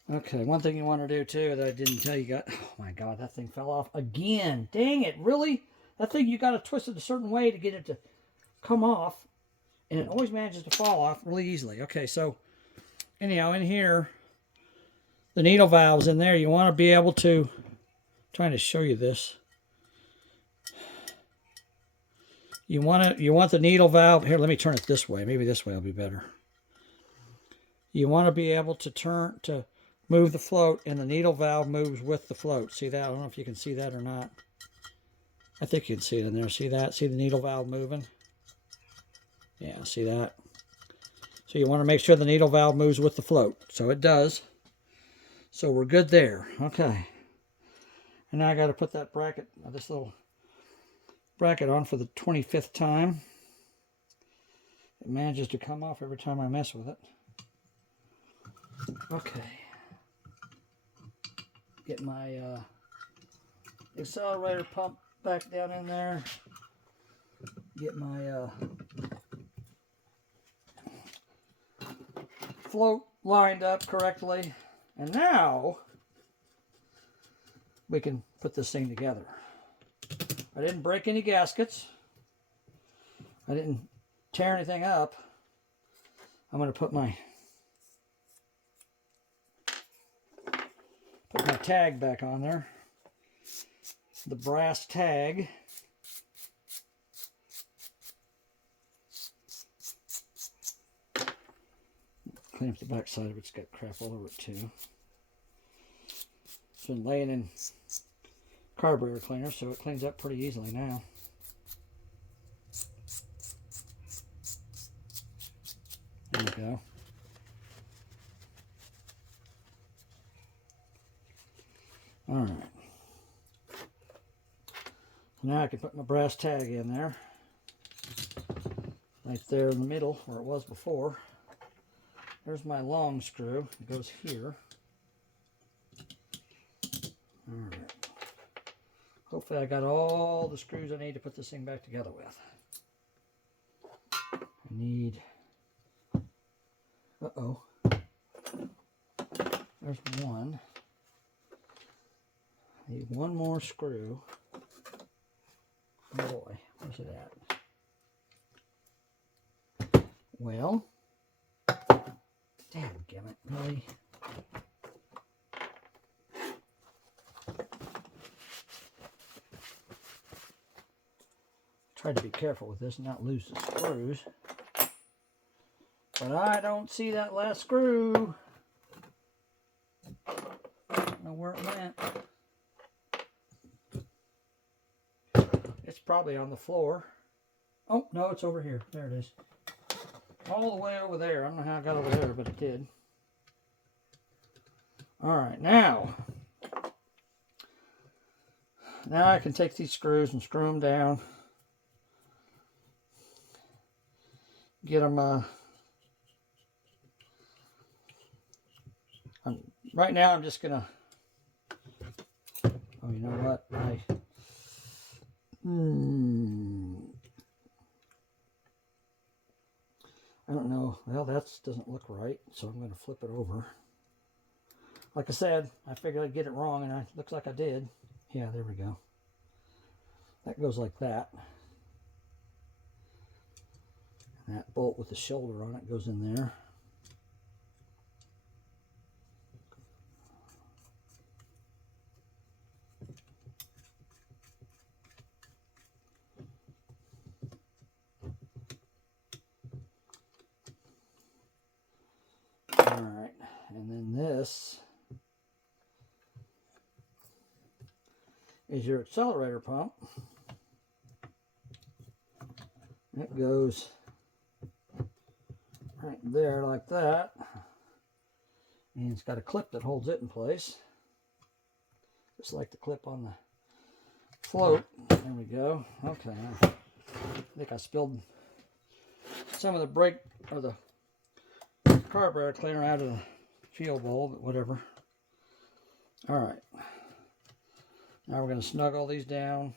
Okay, one thing you want to do too that I didn't tell you, oh my God, that thing fell off again. Dang it, really? That thing, you got to twist it a certain way to get it to come off, and it always manages to fall off really easily. Okay, so anyhow, in here, the needle valves in there, you want to be able to, I'm trying to show you this. You want the needle valve, here, let me turn it this way. Maybe this way will be better. You want to be able to move the float, and the needle valve moves with the float. See that? I don't know if you can see that or not. I think you can see it in there. See that? See the needle valve moving? Yeah, see that? So you want to make sure the needle valve moves with the float. So it does. So we're good there. Okay. And now I got to put that bracket, this little bracket on for the 25th time. It manages to come off every time I mess with it. Okay. Get my accelerator pump back down in there. Get my float lined up correctly. And now we can put this thing together. I didn't break any gaskets. I didn't tear anything up. I'm going to put my tag back on there. The brass tag. Clean up the back side of it. It's got crap all over it too. It's been laying in carburetor cleaner, so it cleans up pretty easily now. There we go. All right. Now I can put my brass tag in there. Right there in the middle where it was before. There's my long screw. It goes here. All right. Hopefully I got all the screws I need to put this thing back together with. I need... Uh-oh. There's one. I need one more screw. Oh boy, where's it at? Well, dadgummit, really? Tried to be careful with this and not lose the screws. But I don't see that last screw. I don't know where it went. It's probably on the floor. Oh, no, it's over here. There it is. All the way over there. I don't know how I got over there, but it did. All right, now I can take these screws and screw them down. Get them, right now I'm just gonna, oh, you know what, I don't know, well, that doesn't look right, so I'm gonna flip it over. Like I said, I figured I'd get it wrong, and it looks like I did. Yeah, there we go. That goes like that. And that bolt with the shoulder on it goes in there. All right, and then this is your accelerator pump. It goes right there like that, and it's got a clip that holds it in place, just like the clip on the float. There we go. Okay, I think I spilled some of the brake or the carburetor cleaner out of the fuel bowl, but whatever. All right, now we're going to snug all these down.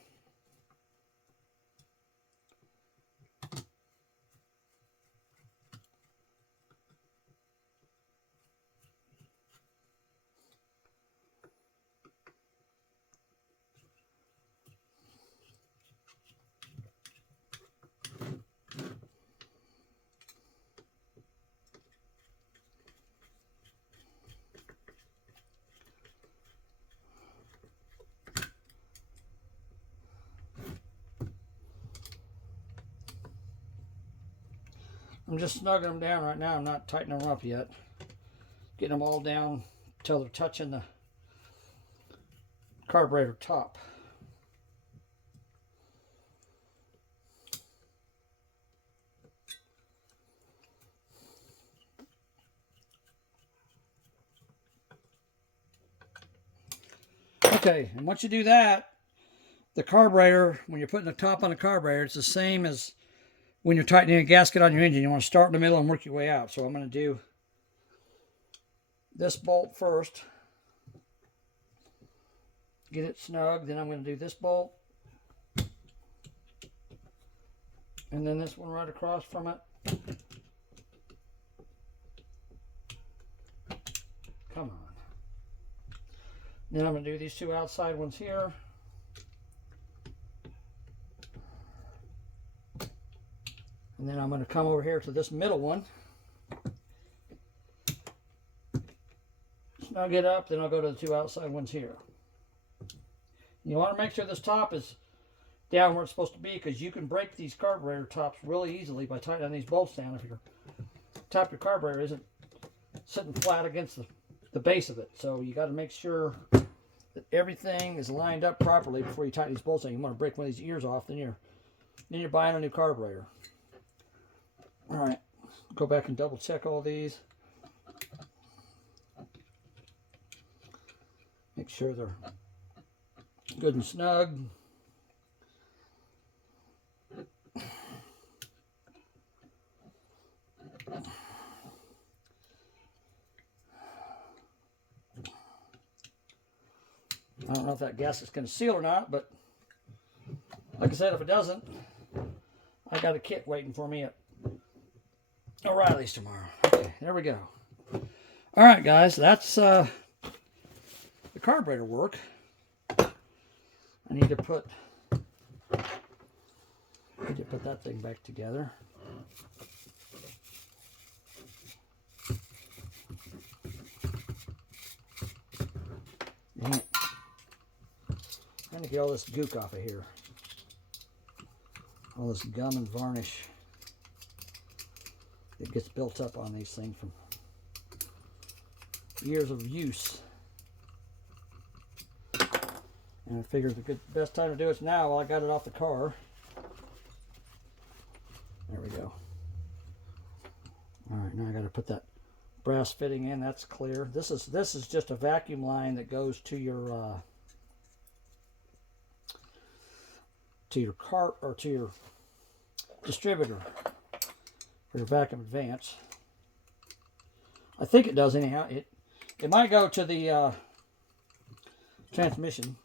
I'm just snugging them down right now. I'm not tightening them up yet. Getting them all down until they're touching the carburetor top. Okay, and once you do that, the carburetor, when you're putting the top on the carburetor, it's the same as when you're tightening a gasket on your engine. You want to start in the middle and work your way out. So I'm going to do this bolt first. Get it snug. Then I'm going to do this bolt. And then this one right across from it. Come on. Then I'm going to do these two outside ones here. And then I'm going to come over here to this middle one. Snug it up, then I'll go to the two outside ones here. You want to make sure this top is down where it's supposed to be, because you can break these carburetor tops really easily by tightening these bolts down if your top of your carburetor isn't sitting flat against the base of it. So you got to make sure that everything is lined up properly before you tighten these bolts down. You want to break one of these ears off, then you're buying a new carburetor. All right, go back and double check all these. Make sure they're good and snug. I don't know if that gasket is going to seal or not, but like I said, if it doesn't, I got a kit waiting for me at O'Reilly's tomorrow. Okay, there we go. All right, guys, that's the carburetor work. I need to put that thing back together. Dang it. I'm trying to get all this gook off of here. All this gum and varnish that gets built up on these things from years of use. And I figured the best time to do it now while I got it off the car. There we go. Alright, now I got to put that brass fitting in. That's clear. This is just a vacuum line that goes to your cart or to your distributor for your vacuum advance. I think it does anyhow. It might go to the transmission,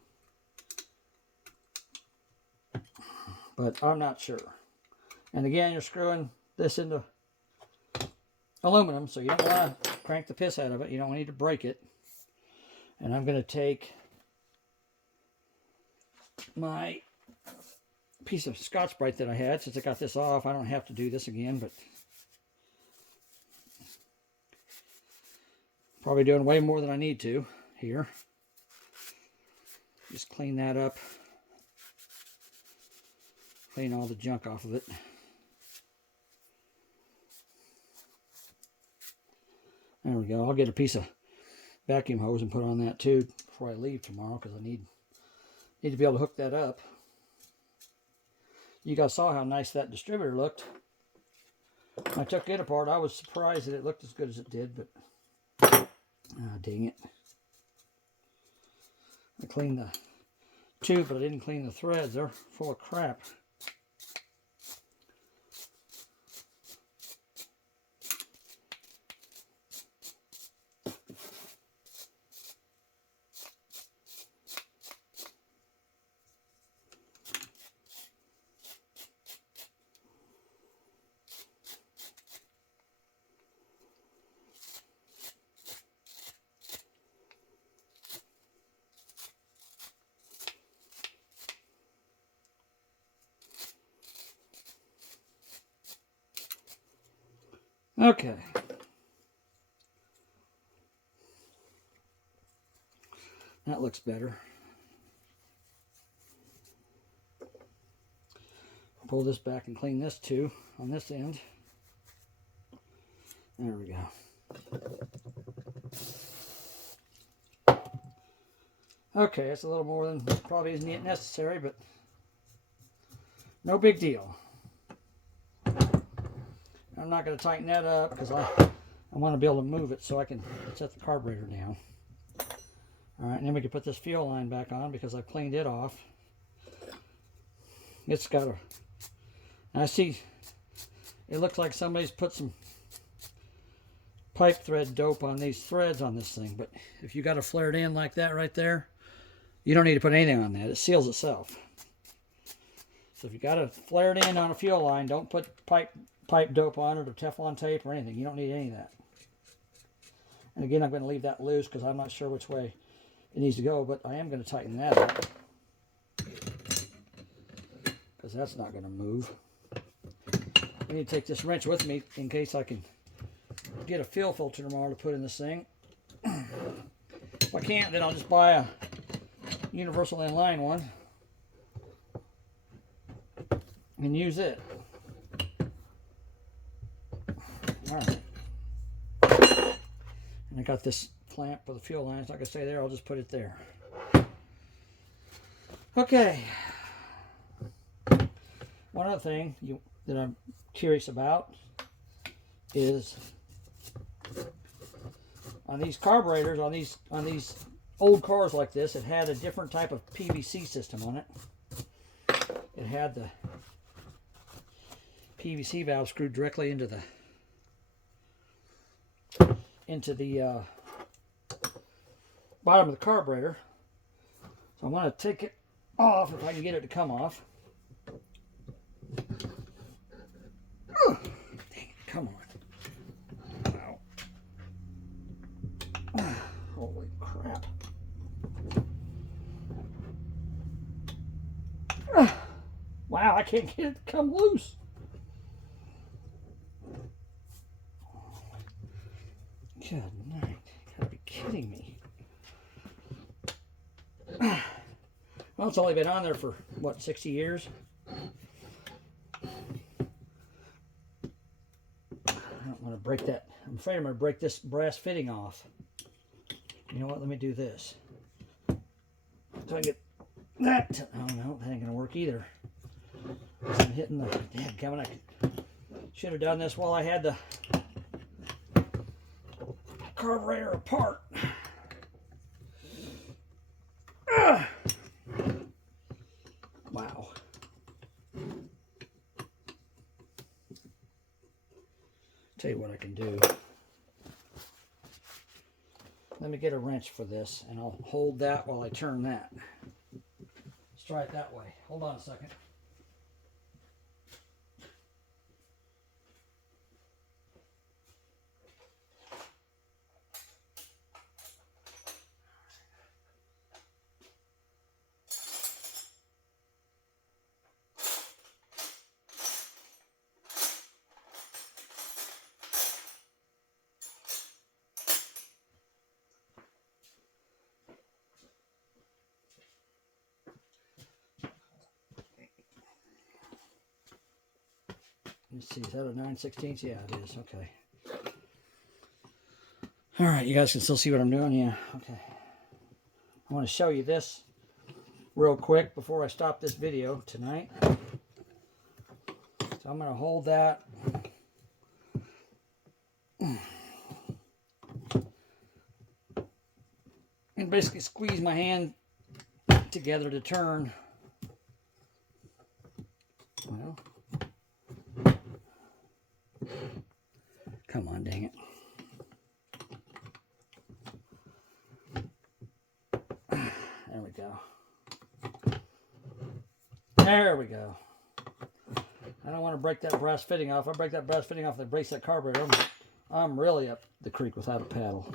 but I'm not sure. And again, you're screwing this into aluminum, so you don't want to crank the piss out of it. You don't need to break it. And I'm going to take my piece of Scotch-Brite that I had. Since I got this off, I don't have to do this again, but probably doing way more than I need to here. Just clean that up. Clean all the junk off of it. There we go. I'll get a piece of vacuum hose and put on that too before I leave tomorrow, because I need to be able to hook that up. You guys saw how nice that distributor looked. When I took it apart, I was surprised that it looked as good as it did, but dang it. I cleaned the tube, but I didn't clean the threads. They're full of crap. Okay. That looks better. Pull this back and clean this too on this end. There we go. Okay, it's a little more than probably isn't necessary, but no big deal. I'm not going to tighten that up because I want to be able to move it so I can set the carburetor down. Alright, and then we can put this fuel line back on because I've cleaned it off. It's got a... I see it looks like somebody's put some pipe thread dope on these threads on this thing, but if you got it flared in like that right there, you don't need to put anything on that. It seals itself. So if you got it flared in on a fuel line, don't put pipe dope on it or Teflon tape or anything. You don't need any of that. And again, I'm going to leave that loose because I'm not sure which way it needs to go, but I am going to tighten that up because that's not going to move. I need to take this wrench with me in case I can get a fuel filter tomorrow to put in this thing. If I can't, then I'll just buy a universal inline one and use it. Alright. And I got this clamp for the fuel line. It's not going to stay there. I'll just put it there. Okay. One other thing that I'm curious about is on these carburetors, on these old cars like this, it had a different type of PVC system on it. It had the PVC valve screwed directly into the bottom of the carburetor. I want to take it off if I can get it to come off. Ugh, dang it, come on. Wow. Holy crap. Wow, I can't get it to come loose. Good night. You gotta be kidding me. Well, it's only been on there for, what, 60 years? I don't want to break that. I'm afraid I'm going to break this brass fitting off. You know what? Let me do this. So I get that. Oh, no, that ain't going to work either. I'm hitting the... Dadgummit, I should have done this while I had the carburetor apart. Wow. Tell you what I can do. Let me get a wrench for this, and I'll hold that while I turn that. Let's try it that way. Hold on a second. Let's see, is that a 9/16? Yeah, it is. Okay. All right, you guys can still see what I'm doing? Yeah, okay. I want to show you this real quick before I stop this video tonight. So I'm going to hold that. And basically squeeze my hand together to turn. Well, come on, dang it. There we go. There we go. I don't want to break that brass fitting off. If I break that brass fitting off, they brace that carburetor. I'm really up the creek without a paddle.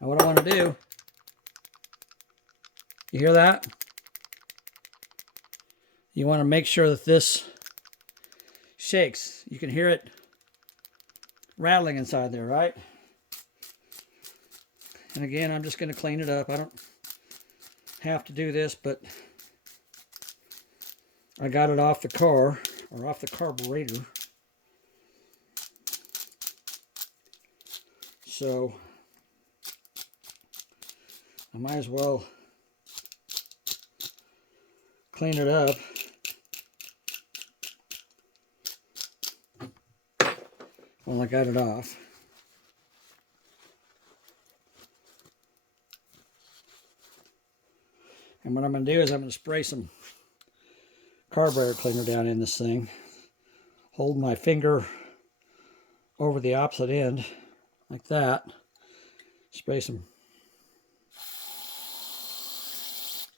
Now what I want to do, you hear that? You want to make sure that this shakes. You can hear it rattling inside there, right? And again, I'm just going to clean it up. I don't have to do this, but I got it off the car, or off the carburetor. So I might as well clean it up. Well, I got it off. And what I'm going to do is I'm going to spray some carburetor cleaner down in this thing. Hold my finger over the opposite end, like that. Spray some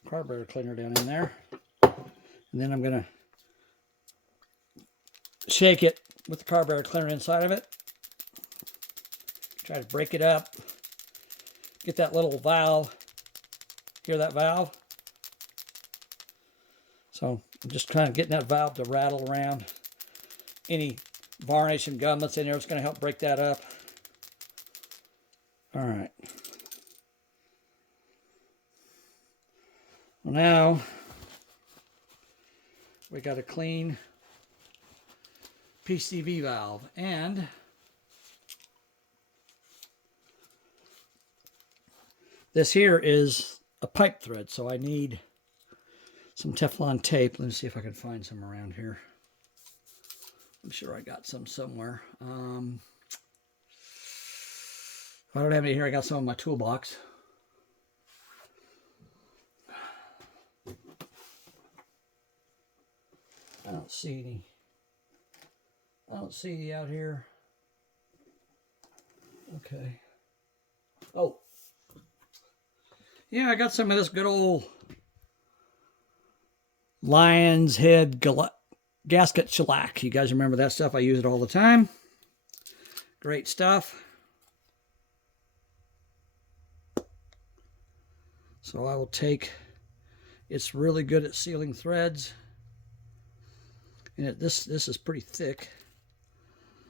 carburetor cleaner down in there. And then I'm going to shake it with the carburetor cleaner inside of it. Try to break it up. Get that little valve. Hear that valve? So I'm just kind of getting that valve to rattle around. Any varnish and gum that's in there, it's going to help break that up. All right. Well, now we got a clean PCV valve, and this here is a pipe thread, so I need some Teflon tape. Let me see if I can find some around here. I'm sure I got some somewhere. If I don't have any here, I got some in my toolbox. I don't see any. I don't see any out here. Okay. Oh. Yeah, I got some of this good old Lion's Head gasket shellac. You guys remember that stuff? I use it all the time. Great stuff. So I will take, it's really good at sealing threads. And this is pretty thick.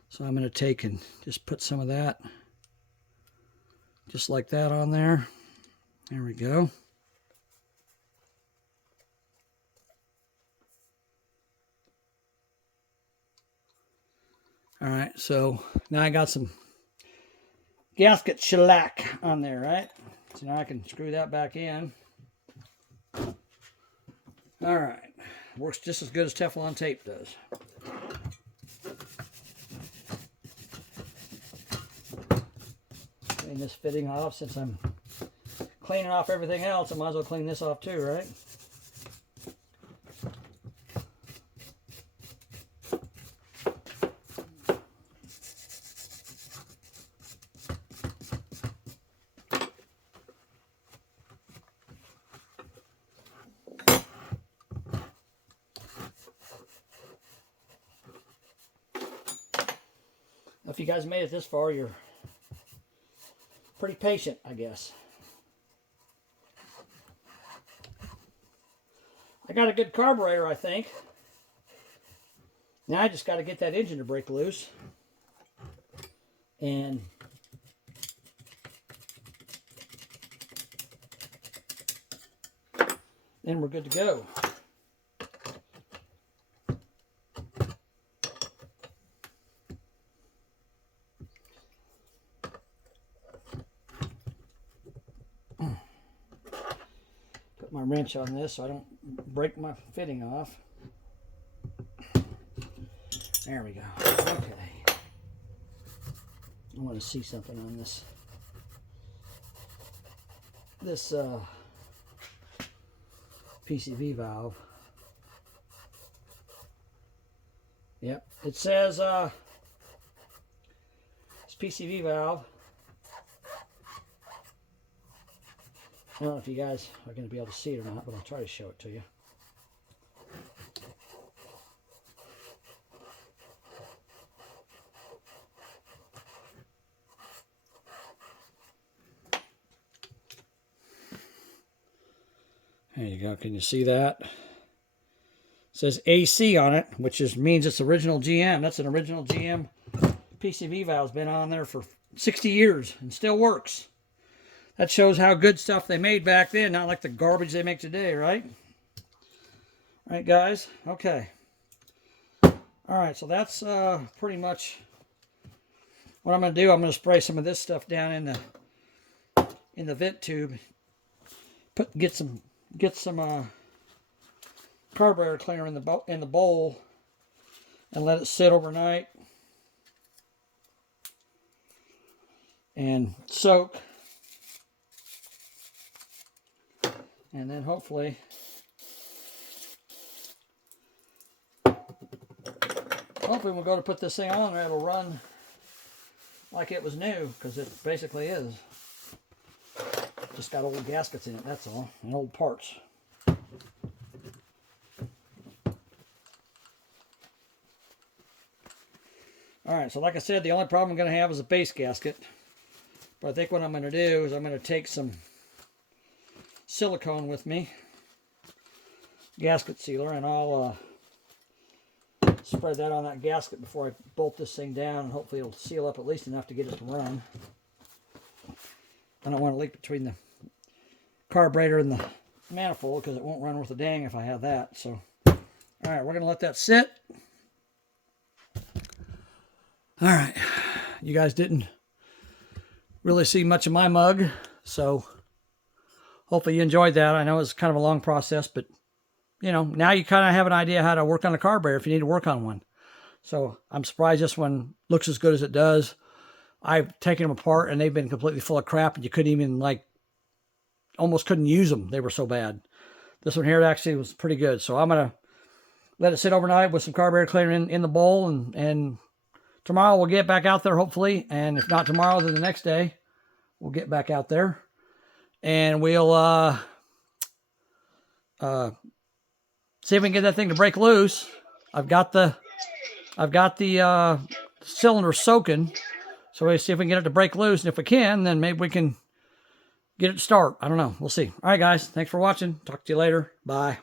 So I'm going to take and just put some of that, just like that on there. There we go. All right, so now I got some gasket shellac on there, right? So now I can screw that back in. All right, works just as good as Teflon tape does. Clean this fitting off. Since I'm cleaning off everything else, I might as well clean this off too, right? If you guys made it this far, you're pretty patient, I guess. I got a good carburetor, I think. Now I just got to get that engine to break loose. And then we're good to go. Put my wrench on this so I don't break my fitting off. There we go. Okay. I want to see something on this PCV valve. Yep, it says it's PCV valve. I don't know if you guys are going to be able to see it or not, but I'll try to show it to you. There you go. Can you see that? It says AC on it, which means it's original GM. That's an original GM PCV valve. It's been on there for 60 years and still works. That shows how good stuff they made back then, not like the garbage they make today, right? All right, guys. Okay. All right, so that's pretty much what I'm going to do. I'm going to spray some of this stuff down in the vent tube. Get some carburetor cleaner in the bowl and let it sit overnight and soak. And then hopefully we'll go to put this thing on there, it'll run like it was new, because it basically is. Just got old gaskets in it, that's all, and old parts. Alright, so like I said, the only problem I'm going to have is a base gasket. But I think what I'm going to do is I'm going to take some silicone with me, gasket sealer, and I'll spread that on that gasket before I bolt this thing down, and hopefully it'll seal up at least enough to get it to run. I don't want to leak between the carburetor and the manifold, because it won't run worth a dang if I have that. So, all right, we're going to let that sit. All right, you guys didn't really see much of my mug, so hopefully you enjoyed that. I know it's kind of a long process, but you know, now you kind of have an idea how to work on a carburetor if you need to work on one. So I'm surprised this one looks as good as it does. I've taken them apart and they've been completely full of crap, and you couldn't even, like, almost couldn't use them. They were so bad. This one here actually was pretty good. So I'm going to let it sit overnight with some carburetor cleaner in the bowl, and tomorrow we'll get back out there hopefully. And if not tomorrow, then the next day we'll get back out there and we'll see if we can get that thing to break loose. I've got the cylinder soaking. So we'll see if we can get it to break loose. And if we can, then maybe we can get it to start. I don't know. We'll see. All right, guys. Thanks for watching. Talk to you later. Bye.